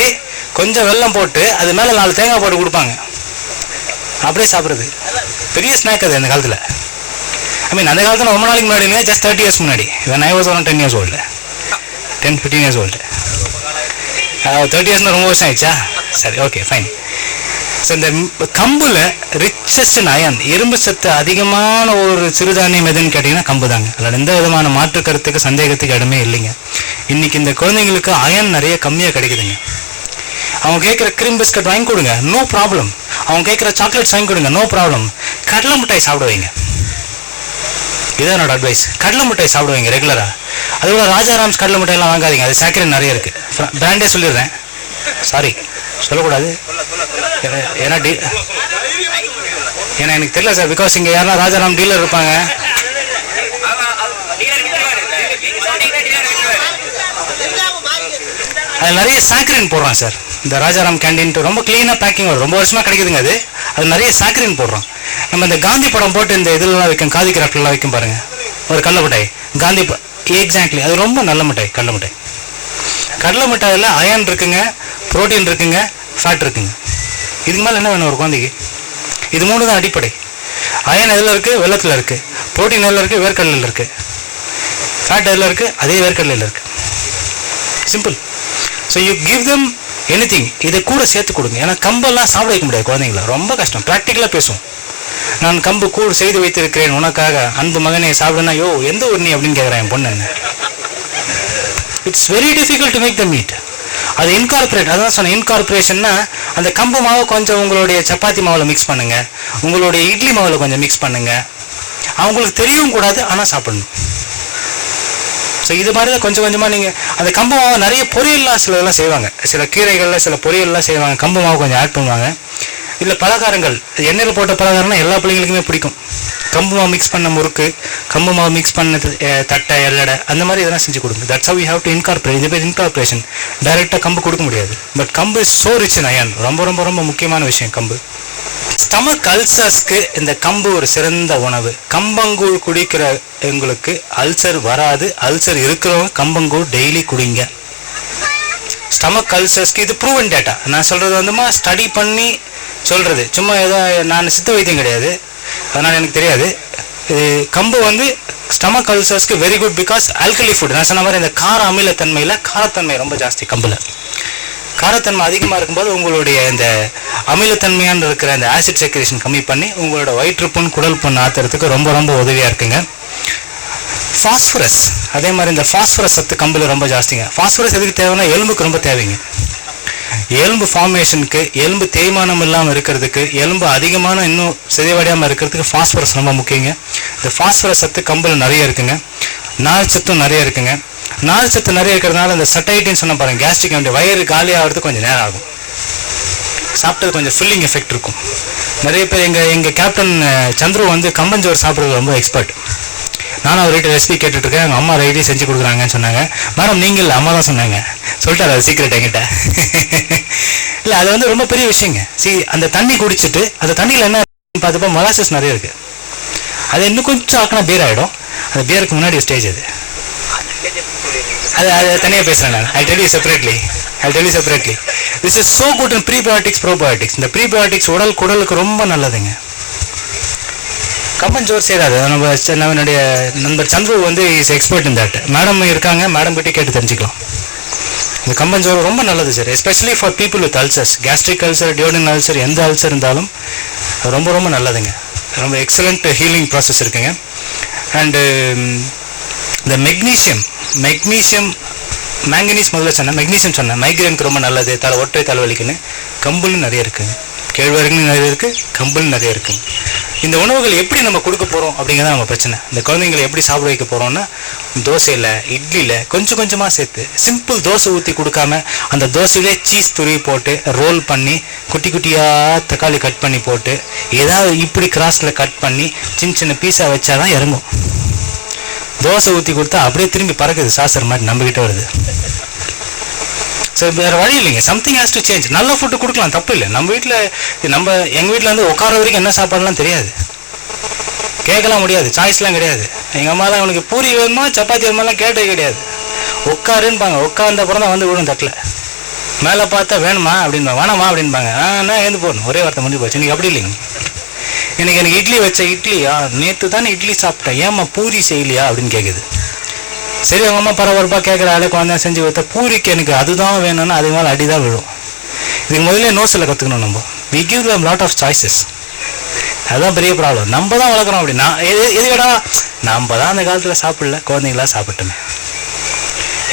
கொஞ்சம் வெல்லம் போட்டு அது மேலே 4 தேங்காய் போட்டு கொடுப்பாங்க. அப்படியே சாப்பிட்றது பெரிய ஸ்நாக் அது அந்த காலத்தில். ஐ மீன் அந்த காலத்தில் ரொம்ப நாளைக்கு முன்னாடி இல்லை, ஜஸ்ட் 30 years முன்னாடி. when I was around 10 years old, 10-15 years old. 30 yearsனா ரொம்ப வருஷம் ஆயிடுச்சா? சரி, ஓகே ஃபைன். ஸோ இந்த கம்பில் ரிச்சஸ்ட் இன் அயன், இரும்பு சத்து அதிகமான ஒரு சிறுதானியம் எதுன்னு கேட்டிங்கன்னா கம்பு தாங்க. அதில் எந்த விதமான மாற்று கருத்துக்கு சந்தேகத்துக்கு இடமே இல்லைங்க. இன்றைக்கி இந்த குழந்தைங்களுக்கு அயன் நிறைய கம்மியாக கிடைக்குதுங்க. அவங்க கேட்குற க்ரீம் பிஸ்கட் வாங்கி கொடுங்க, நோ ப்ராப்ளம். அவங்க கேட்குற சாக்லேட்ஸ் வாங்கி கொடுங்க, நோ ப்ராப்ளம். கடலை மிட்டாய் சாப்பிட வைங்க, இதான் என்னோட அட்வைஸ். கடலை மிட்டாய் சாப்பிட வைங்க ரெகுலராக. அதுபோல் ராஜாராம்ஸ் கடலை மிட்டாயெல்லாம் வாங்காதீங்க, அது சாக்கரைன் நிறைய இருக்குது. பிராண்டே சொல்லிடுறேன், சாரி சொல்லக்கூடாது ஏன்னா எனக்கு தெரியல சார். பிகாஸ் இங்கே யாரா ராஜாராம் டீலர் இருப்பாங்க. அது நிறைய சாக்கரின் போடுறான் சார். இந்த ராஜாராம் கேண்டீன்ட்டு ரொம்ப க்ளீனாக பேக்கிங் வரும், ரொம்ப வருஷமாக கிடைக்குதுங்க. அது நிறைய சாக்கரின் போடுறோம். நம்ம இந்த காந்தி படம் போட்டு இந்த இதெல்லாம் வைக்கும், காதி கிராஃப்ட்லாம் வைக்கும் பாருங்கள், ஒரு கடலை மிட்டாய் காந்தி. எக்ஸாக்ட்லி, அது ரொம்ப நல்ல மிட்டாய் கடலை மிட்டாய். கடலை மிட்டாயில் அயன் இருக்குங்க, ப்ரோட்டீன் இருக்குங்க, ஃபேட் இருக்குங்க. இதுக்கு மேலே என்ன வேணும் ஒரு குழந்தைக்கு? இது 3 தான் அடிப்படை. அயன் எதில் இருக்குது? வெள்ளத்தில் இருக்குது. ப்ரோட்டீன் எதில் இருக்குது? வேர்க்கடலில் இருக்குது. ஃபேட் எதில் இருக்குது? அதே வேர்க்கடலில் இருக்குது. Simple. So you give them anything. இதை கூட சேர்த்து கொடுங்க. ஏன்னா கம்பெல்லாம் சாப்பிட வைக்க முடியாது குழந்தைங்கள, ரொம்ப கஷ்டம். ப்ராக்டிக்கலாக பேசுவோம். நான் கம்பு கூழ் செய்து வைத்திருக்கிறேன் உனக்காக அன்பு மகனை சாப்பிடுனா, யோ எந்த ஊர் நீ அப்படின்னு கேட்குறேன் என் பொண்ணு. It's very difficult to make the meat. அது இன்கார்பரேட், அதான் சொன்னேன். இன்கார்பரேஷன்னா அந்த கம்பு மாவை கொஞ்சம் உங்களுடைய சப்பாத்தி மாவில் மிக்ஸ் பண்ணுங்கள், உங்களுடைய இட்லி மாவில் கொஞ்சம் மிக்ஸ் பண்ணுங்கள். அவங்களுக்கு தெரியவும் கூடாது, ஆனால் சாப்பிடணும். ஸோ இது மாதிரி தான் கொஞ்சம் கொஞ்சமாக நீங்கள் அந்த கம்பு மாவை நிறைய பொரியல்லாம் சிலதெல்லாம் செய்வாங்க. சில கீரைகளில் சில பொரியல்லாம் செய்வாங்க, கம்பு மாவு கொஞ்சம் ஆட் பண்ணுவாங்க. இல்லை பலகாரங்கள், எண்ணெயில் போட்ட பலகாரம்னா எல்லா பிள்ளைங்களுக்குமே பிடிக்கும். கம்பு மாவு மிக்ஸ் பண்ண முறுக்கு, கம்பு மாவு மிக்ஸ் பண்ண தட்டை, எல்லடை, அந்த மாதிரி இதெல்லாம் செஞ்சு கொடுங்க. That's how you have to incorporate. இது பேர் இன்கார்பரேஷன். டைரெக்டாக கம்பு கொடுக்க முடியாது. பட் கம்பு is so rich in iron. ரொம்ப ரொம்ப ரொம்ப முக்கியமான விஷயம் கம்பு. ஸ்டமக் அல்சர்ஸ்க்கு இந்த கம்பு ஒரு சிறந்த உணவு. கம்பங்கூழ் குடிக்கிற எங்களுக்கு அல்சர் வராது. அல்சர் இருக்கிறவங்க கம்பங்கூழ் டெய்லி குடிங்க. ஸ்டமக் அல்சர்ஸ்க்கு இது ப்ரூவன் டேட்டா. நான் சொல்கிறது வந்துமா ஸ்டடி பண்ணி சொல்கிறது, சும்மா ஏதோ நான் சித்த வைத்தியம் கிடையாது, அதனால் எனக்கு தெரியாது. இது கம்பு வந்து ஸ்டமக் அல்சர்ஸ்க்கு very good. Because alkali food. நான் சொன்ன மாதிரி இந்த கார அமிலத்தன்மையில் காரத்தன்மை ரொம்ப ஜாஸ்தி கம்பில். காரத்தன்மை அதிகமாக இருக்கும்போது உங்களுடைய இந்த அமிலத்தன்மையான இருக்கிற அந்த ஆசிட் செக்ரேஷன் கம்மி பண்ணி உங்களோட வயிற்றுப்புண் குடல் புண் ஆத்துறதுக்கு ரொம்ப ரொம்ப உதவியாக இருக்குங்க. ஃபாஸ்பரஸ், அதே மாதிரி இந்த ஃபாஸ்பரஸ் சத்து கம்பில் ரொம்ப ஜாஸ்திங்க. ஃபாஸ்பரஸ் எதுக்கு தேவைன்னா எலும்புக்கு ரொம்ப தேவைங்க. எலும்பு ஃபார்மேஷனுக்கு, எலும்பு தேய்மானம் இல்லாமல் இருக்கிறதுக்கு, எலும்பு அதிகமான இன்னும் சிதைவடையாமல் இருக்கிறதுக்கு ஃபாஸ்பரஸ் ரொம்ப முக்கியங்க. இந்த ஃபாஸ்பரஸ் சத்து கம்பில் நிறைய இருக்குங்க. நார் சத்தும் நிறைய இருக்குங்க. நார் சத்து நிறைய இருக்கிறதுனால இந்த சட்டைட்டின்னு சொன்ன பாருங்கள், கேஸ்ட்ரிக் வந்து வயிறு காலி ஆகிறதுக்கு கொஞ்சம் நேரம் ஆகும். சாப்பிட்டது கொஞ்சம் ஃபில்லிங் எஃபெக்ட் இருக்கும். நிறைய பேர் எங்கள் கேப்டன் சந்துரு வந்து கம்பஞ்சோறு சாப்பிட்றது ரொம்ப எக்ஸ்பர்ட். நானும் அவர்கிட்ட ரெசிபி கேட்டுட்ருக்கேன். எங்கள் அம்மா ரெடி செஞ்சு கொடுக்குறாங்கன்னு சொன்னாங்க. மேடம் நீங்கள் இல்லை, அம்மா தான் சொன்னாங்க. சொல்லிட்டார் அது சீக்கிரட் என்கிட்ட. இல்லை, அது வந்து ரொம்ப பெரிய விஷயங்க. அந்த தண்ணி குடிச்சிட்டு அந்த தண்ணியில் என்ன பார்த்தப்போ மொலாசஸ் நிறைய இருக்குது. அது இன்னும் கொஞ்சம் ஆக்கினா பியர் ஆகிடும். அந்த பியருக்கு முன்னாடி ஸ்டேஜ் அது தனியாக பேசுகிறேன் நான். I tell you separately. This is so good in prebiotics probiotics. இந்த ப்ரீபயோட்டிக்ஸ் குடலுக்கு ரொம்ப நல்லதுங்க. கம்பஞ்சோர் சேராது. நம்மளுடைய நண்பர் சந்துரு வந்து is expert in that. Madam இருக்காங்க, மேடம் கிட்டே கேட்டு தெரிஞ்சுக்கலாம். இந்த கம்பஞ்சோர் ரொம்ப நல்லது sir, especially for people with ulcers, gastric ulcer, duodenal ulcer, எந்த அல்சர் இருந்தாலும் ரொம்ப ரொம்ப நல்லதுங்க. ரொம்ப எக்ஸலண்ட் ஹீலிங் ப்ராசஸ் இருக்குங்க. அண்டு இந்த மெக்னீஷியம் மேங்கனீஸ் முதல்ல சொன்னேன், மெக்னீஷியம் சொன்னேன். மைக்ரேனுக்கு ரொம்ப நல்லது, ஒற்றை தலைவலிக்குன்னு. கம்புன்னு நிறைய இருக்குங்க, கேழ்வரகுன்னு நிறைய இருக்குது, கம்புன்னு நிறைய இருக்குங்க. இந்த உணவுகள் எப்படி நம்ம கொடுக்க போகிறோம் அப்படிங்கிறத நம்ம பிரச்சனை. இந்த குழந்தைங்களை எப்படி சாப்பிட வைக்க போகிறோம்னா, தோசையில் இட்லியில் கொஞ்சம் கொஞ்சமாக சேர்த்து சிம்பிள் தோசை ஊற்றி கொடுக்காம அந்த தோசையிலே சீஸ் துருவி போட்டு ரோல் பண்ணி குட்டி குட்டியாக தக்காளி கட் பண்ணி போட்டு ஏதாவது இப்படி கிராஸில் கட் பண்ணி சின்ன சின்ன பீஸாக வச்சா தான் இறங்கும். தோசை ஊற்றி கொடுத்தா அப்படியே திரும்பி பறக்குது, சாசர் மாதிரி நம்மகிட்ட வருது. ஸோ வேறு வழி இல்லைங்க, சம்திங் ஹேஸ் டு சேஞ்ச். நல்ல ஃபுட்டு கொடுக்கலாம், தப்பு இல்லை. எங்கள் வீட்டில் வந்து உட்கார வரைக்கும் என்ன சாப்பாடுலாம் தெரியாது, கேட்கலாம் முடியாது, சாய்ஸ்லாம் கிடையாது. எங்கள் அம்மா தான் அவனுக்கு பூரி வேணுமா சப்பாத்தி வேணுமாலாம் கேட்டே கிடையாது. உட்காருன்பாங்க, உட்கார்ந்த அப்புறம் தான் வந்து விடும் தட்டில். மேலே பார்த்தா வேணுமா அப்படின்பாங்க, வேணாமா அப்படின்பாங்க. நான் எழுந்து போகணும், ஒரே வார்த்தை முடிஞ்சு போச்சு. இன்றைக்கி அப்படி இல்லைங்க. எனக்கு இட்லி வச்ச இட்லியா, நேற்று தானே இட்லி சாப்பிட்டேன், ஏம்மா பூரி செய்யலையா அப்படின்னு கேட்குது. சரி, அவங்க அம்மா பரபரப்பாக கேட்குற ஆளே குழந்தை செஞ்சு கொடுத்தா பூரிக்கு எனக்கு அதுதான் வேணும்னா அது மேலே அடி தான் விழும். இதுக்கு முதல்ல நோஸில் கற்றுக்கணும். நம்ம we give them lot of choices. அதுதான் பெரிய ப்ராப்ளம். நம்ம தான் வளர்க்குறோம். அப்படின்னா எது விடா நம்ம தான் அந்த காலத்தில் சாப்பிடல, குழந்தைங்களாம் சாப்பிட்டுமே.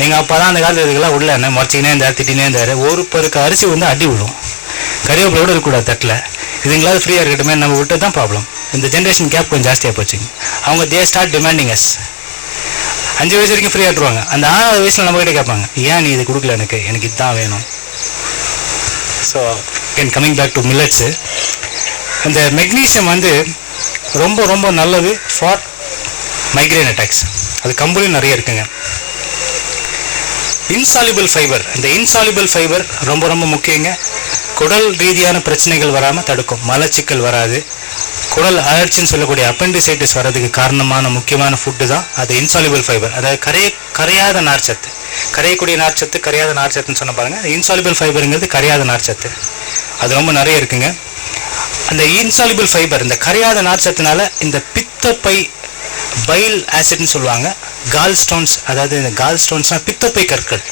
எங்கள் அப்பா தான் அந்த காலத்தில் இதுக்கெல்லாம் உள்ள என்ன முறைச்சிக்கினே இருந்தார், திட்டினே இருந்தார். ஒரு பருக்கு அரிசி வந்து அடி விழும், கறிவேப்பிலை கூட இருக்கக்கூடாது தட்டில். இதுங்களாவது ஃப்ரீயாக இருக்கட்டுமே, நம்ம விட்டு தான் ப்ராப்ளம். இந்த ஜென்ரேஷன் கேப் கொஞ்சம் ஜாஸ்தியாக போச்சுங்க. அவங்க தே ஸ்டார்ட் டிமாண்டிங் அஸ். 5 வயசு வரைக்கும் ஃப்ரீயாக விட்டுருவாங்க. அந்த 6வது வயசில் நம்மகிட்ட கேட்பாங்க, ஏன் நீ இது கொடுக்கல, எனக்கு இதுதான் வேணும். So coming back to millets, இந்த மெக்னீஷியம் வந்து ரொம்ப ரொம்ப நல்லது ஃபார் மைக்ரேன் அட்டாக்ஸ். அது கம்புலையும் நிறைய இருக்குங்க. இன்சாலிபிள் ஃபைபர், இந்த இன்சாலிபிள் ஃபைபர் ரொம்ப ரொம்ப முக்கியங்க. குடல் ரீதியான பிரச்சனைகள் வராமல் தடுக்கும், மலச்சிக்கல் வராது. குடல் அழற்சின்னு சொல்லக்கூடிய அப்பெண்டிசைட்டிஸ் வர்றதுக்கு காரணமான முக்கியமான ஃபுட்டு தான் அது இன்சாலிபிள் ஃபைபர். அதாவது கரையாத நார்ச்சத்து, கரையக்கூடிய நார்ச்சத்து, கரையாத நார்ச்சத்துன்னு சொன்ன பாருங்கள். இன்சாலிபிள் ஃபைபருங்கிறது கரையாத நார்ச்சத்து, அது ரொம்ப நிறைய இருக்குங்க. அந்த இன்சாலிபிள் ஃபைபர், இந்த கரையாத நார்ச்சத்துனால இந்த பித்தப்பை, பைல் ஆசிட்னு சொல்லுவாங்க, கால் ஸ்டோன்ஸ், அதாவது இந்த கால் ஸ்டோன்ஸ்னால் பித்தப்பை கற்கள்.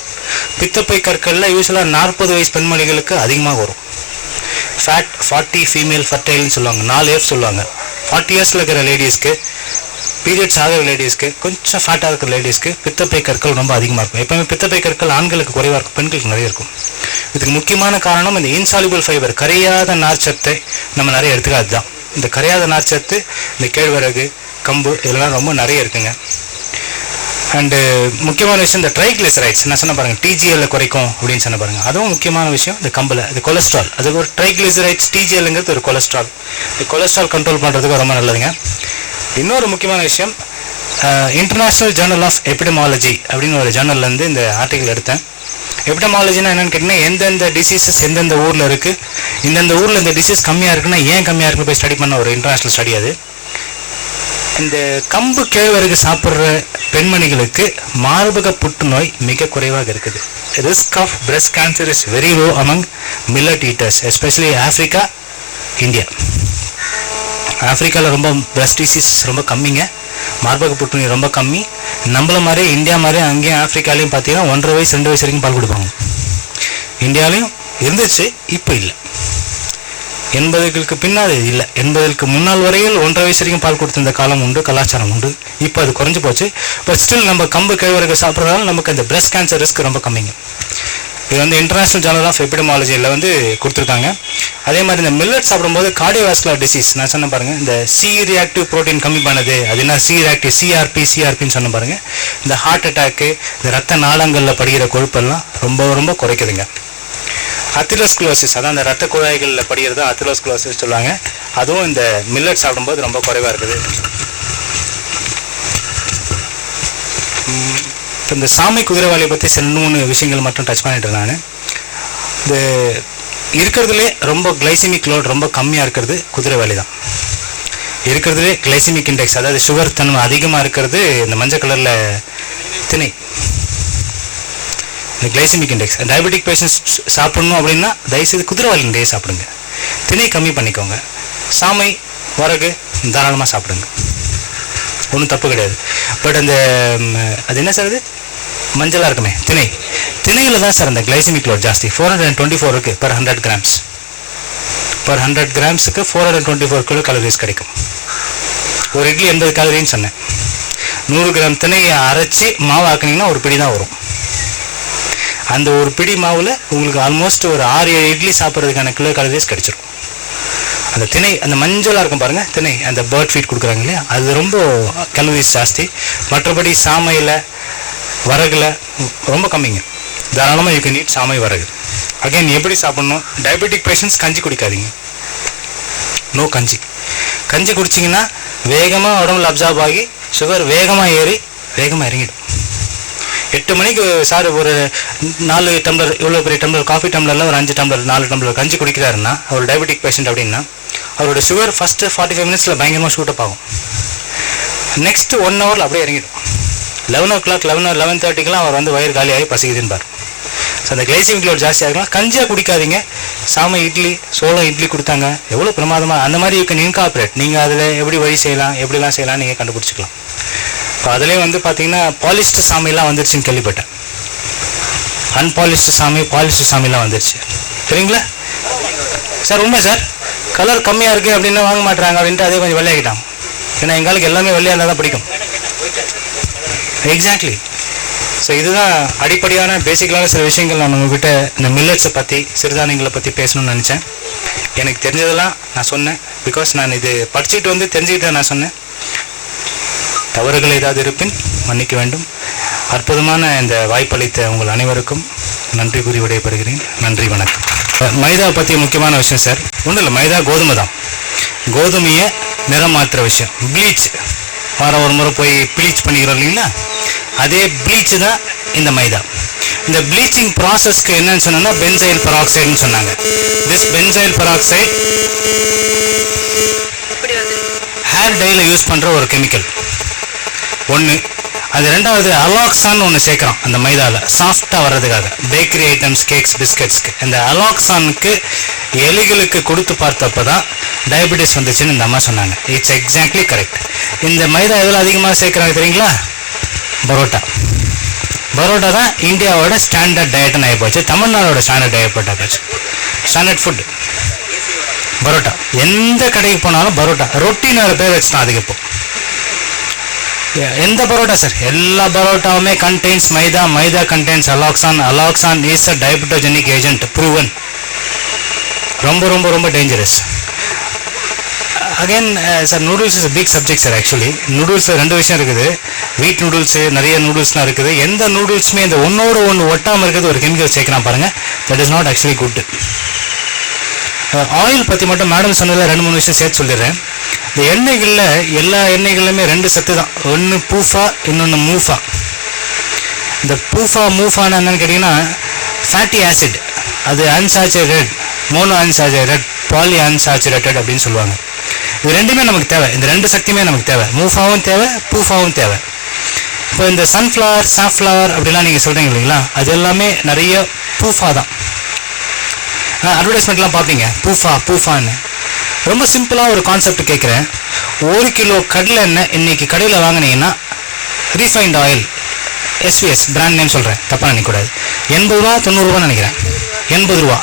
பித்தப்பை கற்களில் யூஸ்வலாக 40 வயசு பெண்மணிகளுக்கு அதிகமாக வரும். ஃபேட் 40 ஃபீமேல் ஃபர்டைல்னு சொல்லுவாங்க, 4F சொல்லுவாங்க. 40 இயர்ஸில் இருக்கிற லேடிஸ்க்கு, பீரியட்ஸ் ஆகிற லேடிஸ்க்கு, கொஞ்சம் ஃபேட்டாக இருக்கிற லேடிஸ்க்கு பித்தப்பை கற்கள் ரொம்ப அதிகமாக இருக்கும். எப்போவுமே பித்தப்பை கற்கள் ஆண்களுக்கு குறைவாக இருக்கும், பெண்களுக்கு நிறைய இருக்கும். இதுக்கு முக்கியமான காரணம் இந்த இன்சாலிபிள் ஃபைபர், கரையாத நார்ச்சத்தை நம்ம நிறைய எடுத்துக்காது தான். இந்த கரையாத நார்ச்சத்து இந்த கேழ்வரகு, கம்பு இதெல்லாம் ரொம்ப நிறைய இருக்குங்க. அண்டு முக்கியமான விஷயம் இந்த ட்ரைக்ளிசரைட்ஸ், நான் சொன்ன பாருங்கள் TGL குறைக்கும் அப்படின்னு சொன்ன பாருங்கள், அதுவும் முக்கியமான விஷயம். இந்த கம்பில் இது கொலஸ்ட்ரால், அது ஒரு ட்ரைக்ளிசரைட்ஸ், TGLங்கிறது ஒரு கொலஸ்ட்ரால். இந்த கொலஸ்ட்ரால் கண்ட்ரோல் பண்ணுறதுக்கு ரொம்ப நல்லதுங்க. இன்னொரு முக்கியமான விஷயம், இன்டர்நேஷ்னல் ஜேர்னல் ஆஃப் எபிடமாலஜி அப்படின்னு ஒரு ஜேர்னல்லேருந்து இந்த ஆர்டிக்கல் எடுத்தேன். எபிடமாலஜினா என்னென்னு கேட்டிங்கன்னா, எந்தெந்த டிசீசஸ் எந்தெந்த ஊரில் இருக்குது, இந்தந்த ஊரில் இந்த டிசீஸ் கம்மியாக இருக்குன்னா ஏன் கம்மியாக இருக்குன்னு போய் ஸ்டடி பண்ண ஒரு இன்டர்நேஷ்னல் ஸ்டடி அது. இந்த கம்பு கேழ்வரகு சாப்பிட்ற பெண்மணிகளுக்கு மார்பக புற்றுநோய் மிக குறைவாக இருக்குது. Risk of breast cancer is very low among millet eaters, especially Africa, India. ஆஃப்ரிக்காவில் ரொம்ப பிரஸ்ட் டிசீஸ் ரொம்ப கம்மிங்க, மார்பக புற்றுநோய் ரொம்ப கம்மி. நம்மள மாதிரி இந்தியா மாதிரி அங்கேயும் ஆஃப்ரிக்காலையும் பார்த்தீங்கன்னா 1.5 வயசு 2 வயசு வரைக்கும் பால் கொடுப்பாங்க. இந்தியாவிலையும் இருந்துச்சு, இப்போ இல்லை. 80களுக்கு பின்னால் இல்லை, 80களுக்கு முன்னால் வரையில் 1.5 வயசு வரைக்கும் பால் கொடுத்திருந்த காலம் உண்டு, கலாச்சாரம் உண்டு. இப்போ அது குறைஞ்சி போச்சு. பட் ஸ்டில் நம்ம கம்பு கேழ்வரகு சாப்பிட்றதால நமக்கு அந்த பிரஸ்ட் கேன்சர் ரிஸ்க் ரொம்ப கம்மிங்க. இது வந்து இன்டர்நேஷ்னல் ஜேர்னல் ஆஃப் எபிடமாலஜியில் வந்து கொடுத்துருக்காங்க. அதே மாதிரி இந்த மில்லட் சாப்பிடும்போது கார்டியோவாஸ்குலர் டிசீஸ், நான் சொன்ன பாருங்கள், இந்த C ரியாக்டிவ் ப்ரோட்டீன் கம்மி பண்ணுது. அது என்ன C ரியாக்டிவ், சிஆர்பின்னு சொன்ன பாருங்கள். இந்த ஹார்ட் அட்டாக்கு, இந்த ரத்த நாளங்களில் படுகிற கொழுப்பெல்லாம் ரொம்ப ரொம்ப குறைக்குதுங்க. அத்திரோஸ்குலோசிஸ், அதான் அந்த ரத்த குழாய்களில் படுகிறது அத்திரோஸ்குலோசிஸ் சொல்லுவாங்க. அதுவும் இந்த மில்லட் சாப்பிடும்போது ரொம்ப குறைவாக இருக்குது. இப்போ இந்த சாமை குதிரைவாலியை பற்றி சில 3 விஷயங்கள் மட்டும் டச் பண்ணிட்டு நான் இது இருக்கிறதுலே ரொம்ப கிளைசிமிக் லோட் ரொம்ப கம்மியாக இருக்கிறது குதிரைவாலி தான். இருக்கிறதுலே கிளைசிமிக் இண்டெக்ஸ் அதாவது சுகர் தன்மை அதிகமாக இருக்கிறது இந்த மஞ்சள் கலரில் திணை. இந்த கிளைசிமிக் இண்டெக்ஸ் டயபெட்டிக் பேஷண்ட்ஸ் சாப்பிடணும் அப்படின்னா தயவுசெய்து குதிரைவாலி நிறைய சாப்பிடுங்க. திணை கம்மி பண்ணிக்கோங்க. சாமை வரகு தாராளமாக சாப்பிடுங்க, ஒன்றும் தப்பு கிடையாது. பட் அந்த அது என்ன சார் அது மஞ்சளாக இருக்குமே திணையில் தான் சார் அந்த கிளைசிமிக் லோட் ஜாஸ்தி. 424 இருக்குது per 100 grams. per 100 gramsக்கு 424 kilo calories கிடைக்கும். ஒரு இட்லி 80 கேலரின்னு சொன்னேன். 100 கிராம் திணையை அரைச்சி மாவு ஆக்குனீங்கன்னா ஒரு பிடி தான் வரும். அந்த ஒரு பிடி மாவில் உங்களுக்கு ஆல்மோஸ்ட் ஒரு 6-7 இட்லி சாப்பிட்றதுக்கான கிலோ கேலரிஸ் கிடைச்சிரும். அந்த திணை அந்த மஞ்சளாக இருக்கும் பாருங்கள், திணை அந்த பேர்ட் ஃபீட் கொடுக்குறாங்க இல்லையா, அது ரொம்ப கேலரிஸ் ஜாஸ்தி. மற்றபடி சாமையில் வரகுல ரொம்ப கம்மிங்க. தாராளமாக யூ கேன் ஈட் சாமை வரகு. அகைன் எப்படி சாப்பிட்ணும், டயபெட்டிக் பேஷண்ட்ஸ் கஞ்சி குடிக்காதீங்க. நோ கஞ்சி குடிச்சிங்கன்னா வேகமாக உடம்புல அப்சார்ப் ஆகி சுகர் வேகமாக ஏறி வேகமாக இறங்கிடும். 8 மணிக்கு சார் ஒரு 4 டம்ளர் இவ்வளோ பெரிய டம்ளர் காஃபி டம்ளரில் ஒரு 5 டம்ளர் 4 டம்ளர் கஞ்சி குடிக்கிறாருன்னா அவர் டயபெட்டிக் பேஷண்ட் அப்படின்னா அவரோட சுகர் ஃபஸ்ட்டு 45 மினிட்ஸில் பயங்கரமாக ஷூட்டப் ஆகும். நெக்ஸ்ட்டு 1 ஹவரில் அப்படியே இறங்கிடும். 11 o'clock 11:30க்கெலாம் அவர் வந்து வயிறு காலியாகி பசிக்குதுன்னு பாரு. ஸோ அந்த கிளைசிமிக் லோட் ஜாஸ்தியாக இருக்கலாம். கஞ்சியாக குடிக்காதீங்க. சாமை இட்லி சோளம் இட்லி கொடுத்தாங்க எவ்வளோ பிரமாதமாக, அந்த மாதிரி யூ கேன் இன்கார்பரேட். நீங்கள் அதில் எப்படி வழி செய்யலாம் எப்படிலாம் செய்யலாம் நீங்கள் கண்டுபிடிச்சிக்கலாம். இப்போ அதிலே வந்து பார்த்தீங்கன்னா பாலிஸ்டு சாமையெல்லாம் வந்துருச்சுன்னு கேள்விப்பட்டேன். அன்பாலிஸ்டு சாமை பாலிஸ்டு சாமையெல்லாம் வந்துருச்சு சரிங்களா சார்? உண்மை சார், கலர் கம்மியாக இருக்குது அப்படின்னா வாங்க மாட்டுறாங்க அப்படின்ட்டு அதே கொஞ்சம் வெள்ளையாகிட்டாங்க. ஏன்னா எங்களுக்கு எல்லாமே வெள்ளையாக இருந்தால் தான் பிடிக்கும். எக்ஸாக்ட்லி. ஸோ இதுதான் அடிப்படையான பேசிக்கலான சில விஷயங்கள் நான் உங்ககிட்ட இந்த மில்லட்ஸை பற்றி சிறுதானியங்களை பற்றி பேசணும்னு நினச்சேன். எனக்கு தெரிஞ்சதெல்லாம் நான் சொன்னேன். பிகாஸ் நான் இது படிச்சுட்டு வந்து தெரிஞ்சுக்கிட்டே நான் சொன்னேன். தவறுகள் ஏதாவது இருப்பின் மன்னிக்க வேண்டும். அற்புதமான இந்த வாய்ப்பளித்த உங்கள் அனைவருக்கும் நன்றி கூறி விடைபெறுகிறேன். நன்றி, வணக்கம். மைதா பற்றி முக்கியமான விஷயம் சார், ஒன்றும் இல்லை, மைதா கோதுமை தான். கோதுமையை நிறம் மாற்றுற விஷயம் ப்ளீச். வாரம் ஒரு முறை போய் ப்ளீச் பண்ணிக்கிறோம் இல்லைங்களா, அதே ப்ளீச் தான் இந்த மைதா. இந்த ப்ளீச்சிங் ப்ராசஸ்க்கு என்னன்னு சொன்னா பென்சைல் பெராக்சைடுன்னு சொன்னாங்க. திஸ் பென்சைல் பெராக்சைடு ஹேர் டைல யூஸ் பண்ணுற ஒரு கெமிக்கல் ஒன்று. அது ரெண்டாவது அலாக்சான் ஒன்று சேர்க்குறோம் அந்த மைதாவில் சாஃப்டாக வர்றதுக்காக, பேக்கரி ஐட்டம்ஸ் கேக்ஸ் பிஸ்கட்ஸ்க்கு. இந்த அலாக்சானுக்கு எலிகளுக்கு கொடுத்து பார்த்தப்போ தான் டயபெட்டிஸ் வந்துச்சுன்னு இந்த அம்மா சொன்னாங்க. It's exactly correct. இந்த மைதா எதில் அதிகமாக சேர்க்குறாங்க தெரியுங்களா? பரோட்டா தான் இந்தியாவோட ஸ்டாண்டர்ட் டயட்னு ஆகி போச்சு. தமிழ்நாடோட ஸ்டாண்டர்ட் டயட் ஆச்சு. Standard food parotta. எந்த கடைக்கு போனாலும் பரோட்டா. ரொட்டின்னு ஒரு பேர் வச்சுதான் அதுக்கு. இப்போ எந்த பரோட்டா சார், எல்லா பரோட்டாவுமே contains maida, maida contains alloxan. Alloxan is a diabetogenic agent, proven. ரொம்ப ரொம்ப ரொம்ப dangerous. Again sir, noodles is big subject sir. Actually noodles 2 விஷயம் இருக்குது. வீட் நூடுல்ஸு நிறைய நூடுல்ஸ்லாம் இருக்குது. எந்த நூடுல்ஸுமே இந்த ஒன்றோடு ஒன்று ஒட்டாமல் இருக்கிறது ஒரு கெமிக்கல் சேர்க்கலாம் பாருங்கள். That is not actually good. Oil பற்றி மட்டும் மேடம் சொன்னதில் 2-3 விஷயம் சேர்த்து சொல்லிடுறேன். இந்த எண்ணெய்களில் எல்லா எண்ணெய்களுமே 2 சத்து தான். ஒன்று பூஃபா, இன்னொன்று மூஃபா. இந்த பூஃபா மூஃபான்னு என்னன்னு கேட்டிங்கன்னா ஃபேட்டி ஆசிட். அது unsaturated, mono unsaturated, poly unsaturated அப்படின்னு சொல்லுவாங்க. இது ரெண்டுமே நமக்கு தேவை. இந்த 2 சக்தியுமே நமக்கு தேவை. மூஃபாவும் தேவை, பூஃபாவும் தேவை. இப்போ இந்த சன்ஃப்ளவர் சாஃப்ளவர் அப்படிலாம் நீங்கள் சொல்கிறீங்க இல்லைங்களா, அது எல்லாமே நிறைய பூஃபா தான். அட்வர்டைஸ்மெண்ட்லாம் பார்ப்பீங்க பூஃபான்னு. ரொம்ப சிம்பிளாக ஒரு கான்செப்ட் கேட்குறேன். 1 கிலோ கடலை எண்ணெய் இன்றைக்கி கடையில் வாங்கினீங்கன்னா refined oil, SVS brand name சொல்கிறேன், தப்பாக நினைக்கக்கூடாது, 80 ரூபா 90 ரூபான்னு நினைக்கிறேன். 80 ரூபா.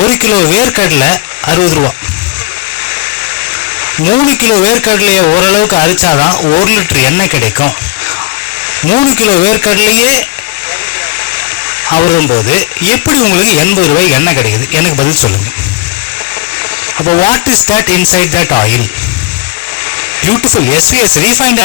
1 கிலோ வேர்க்கடலை 60 ரூபா. 3 கிலோ வேர்க்கடலையை ஓரளவுக்கு அரிச்சாதான் 1 லிட்டர் எண்ணெய் கிடைக்கும். 3 கிலோ வேர்க்கடலையே வரும்போது எப்படி உங்களுக்கு 80 ரூபாய் எண்ணெய் கிடைக்குது? எனக்கு பதில் சொல்லுங்கள். அப்போ what is that inside that oil? Beautiful SVS refined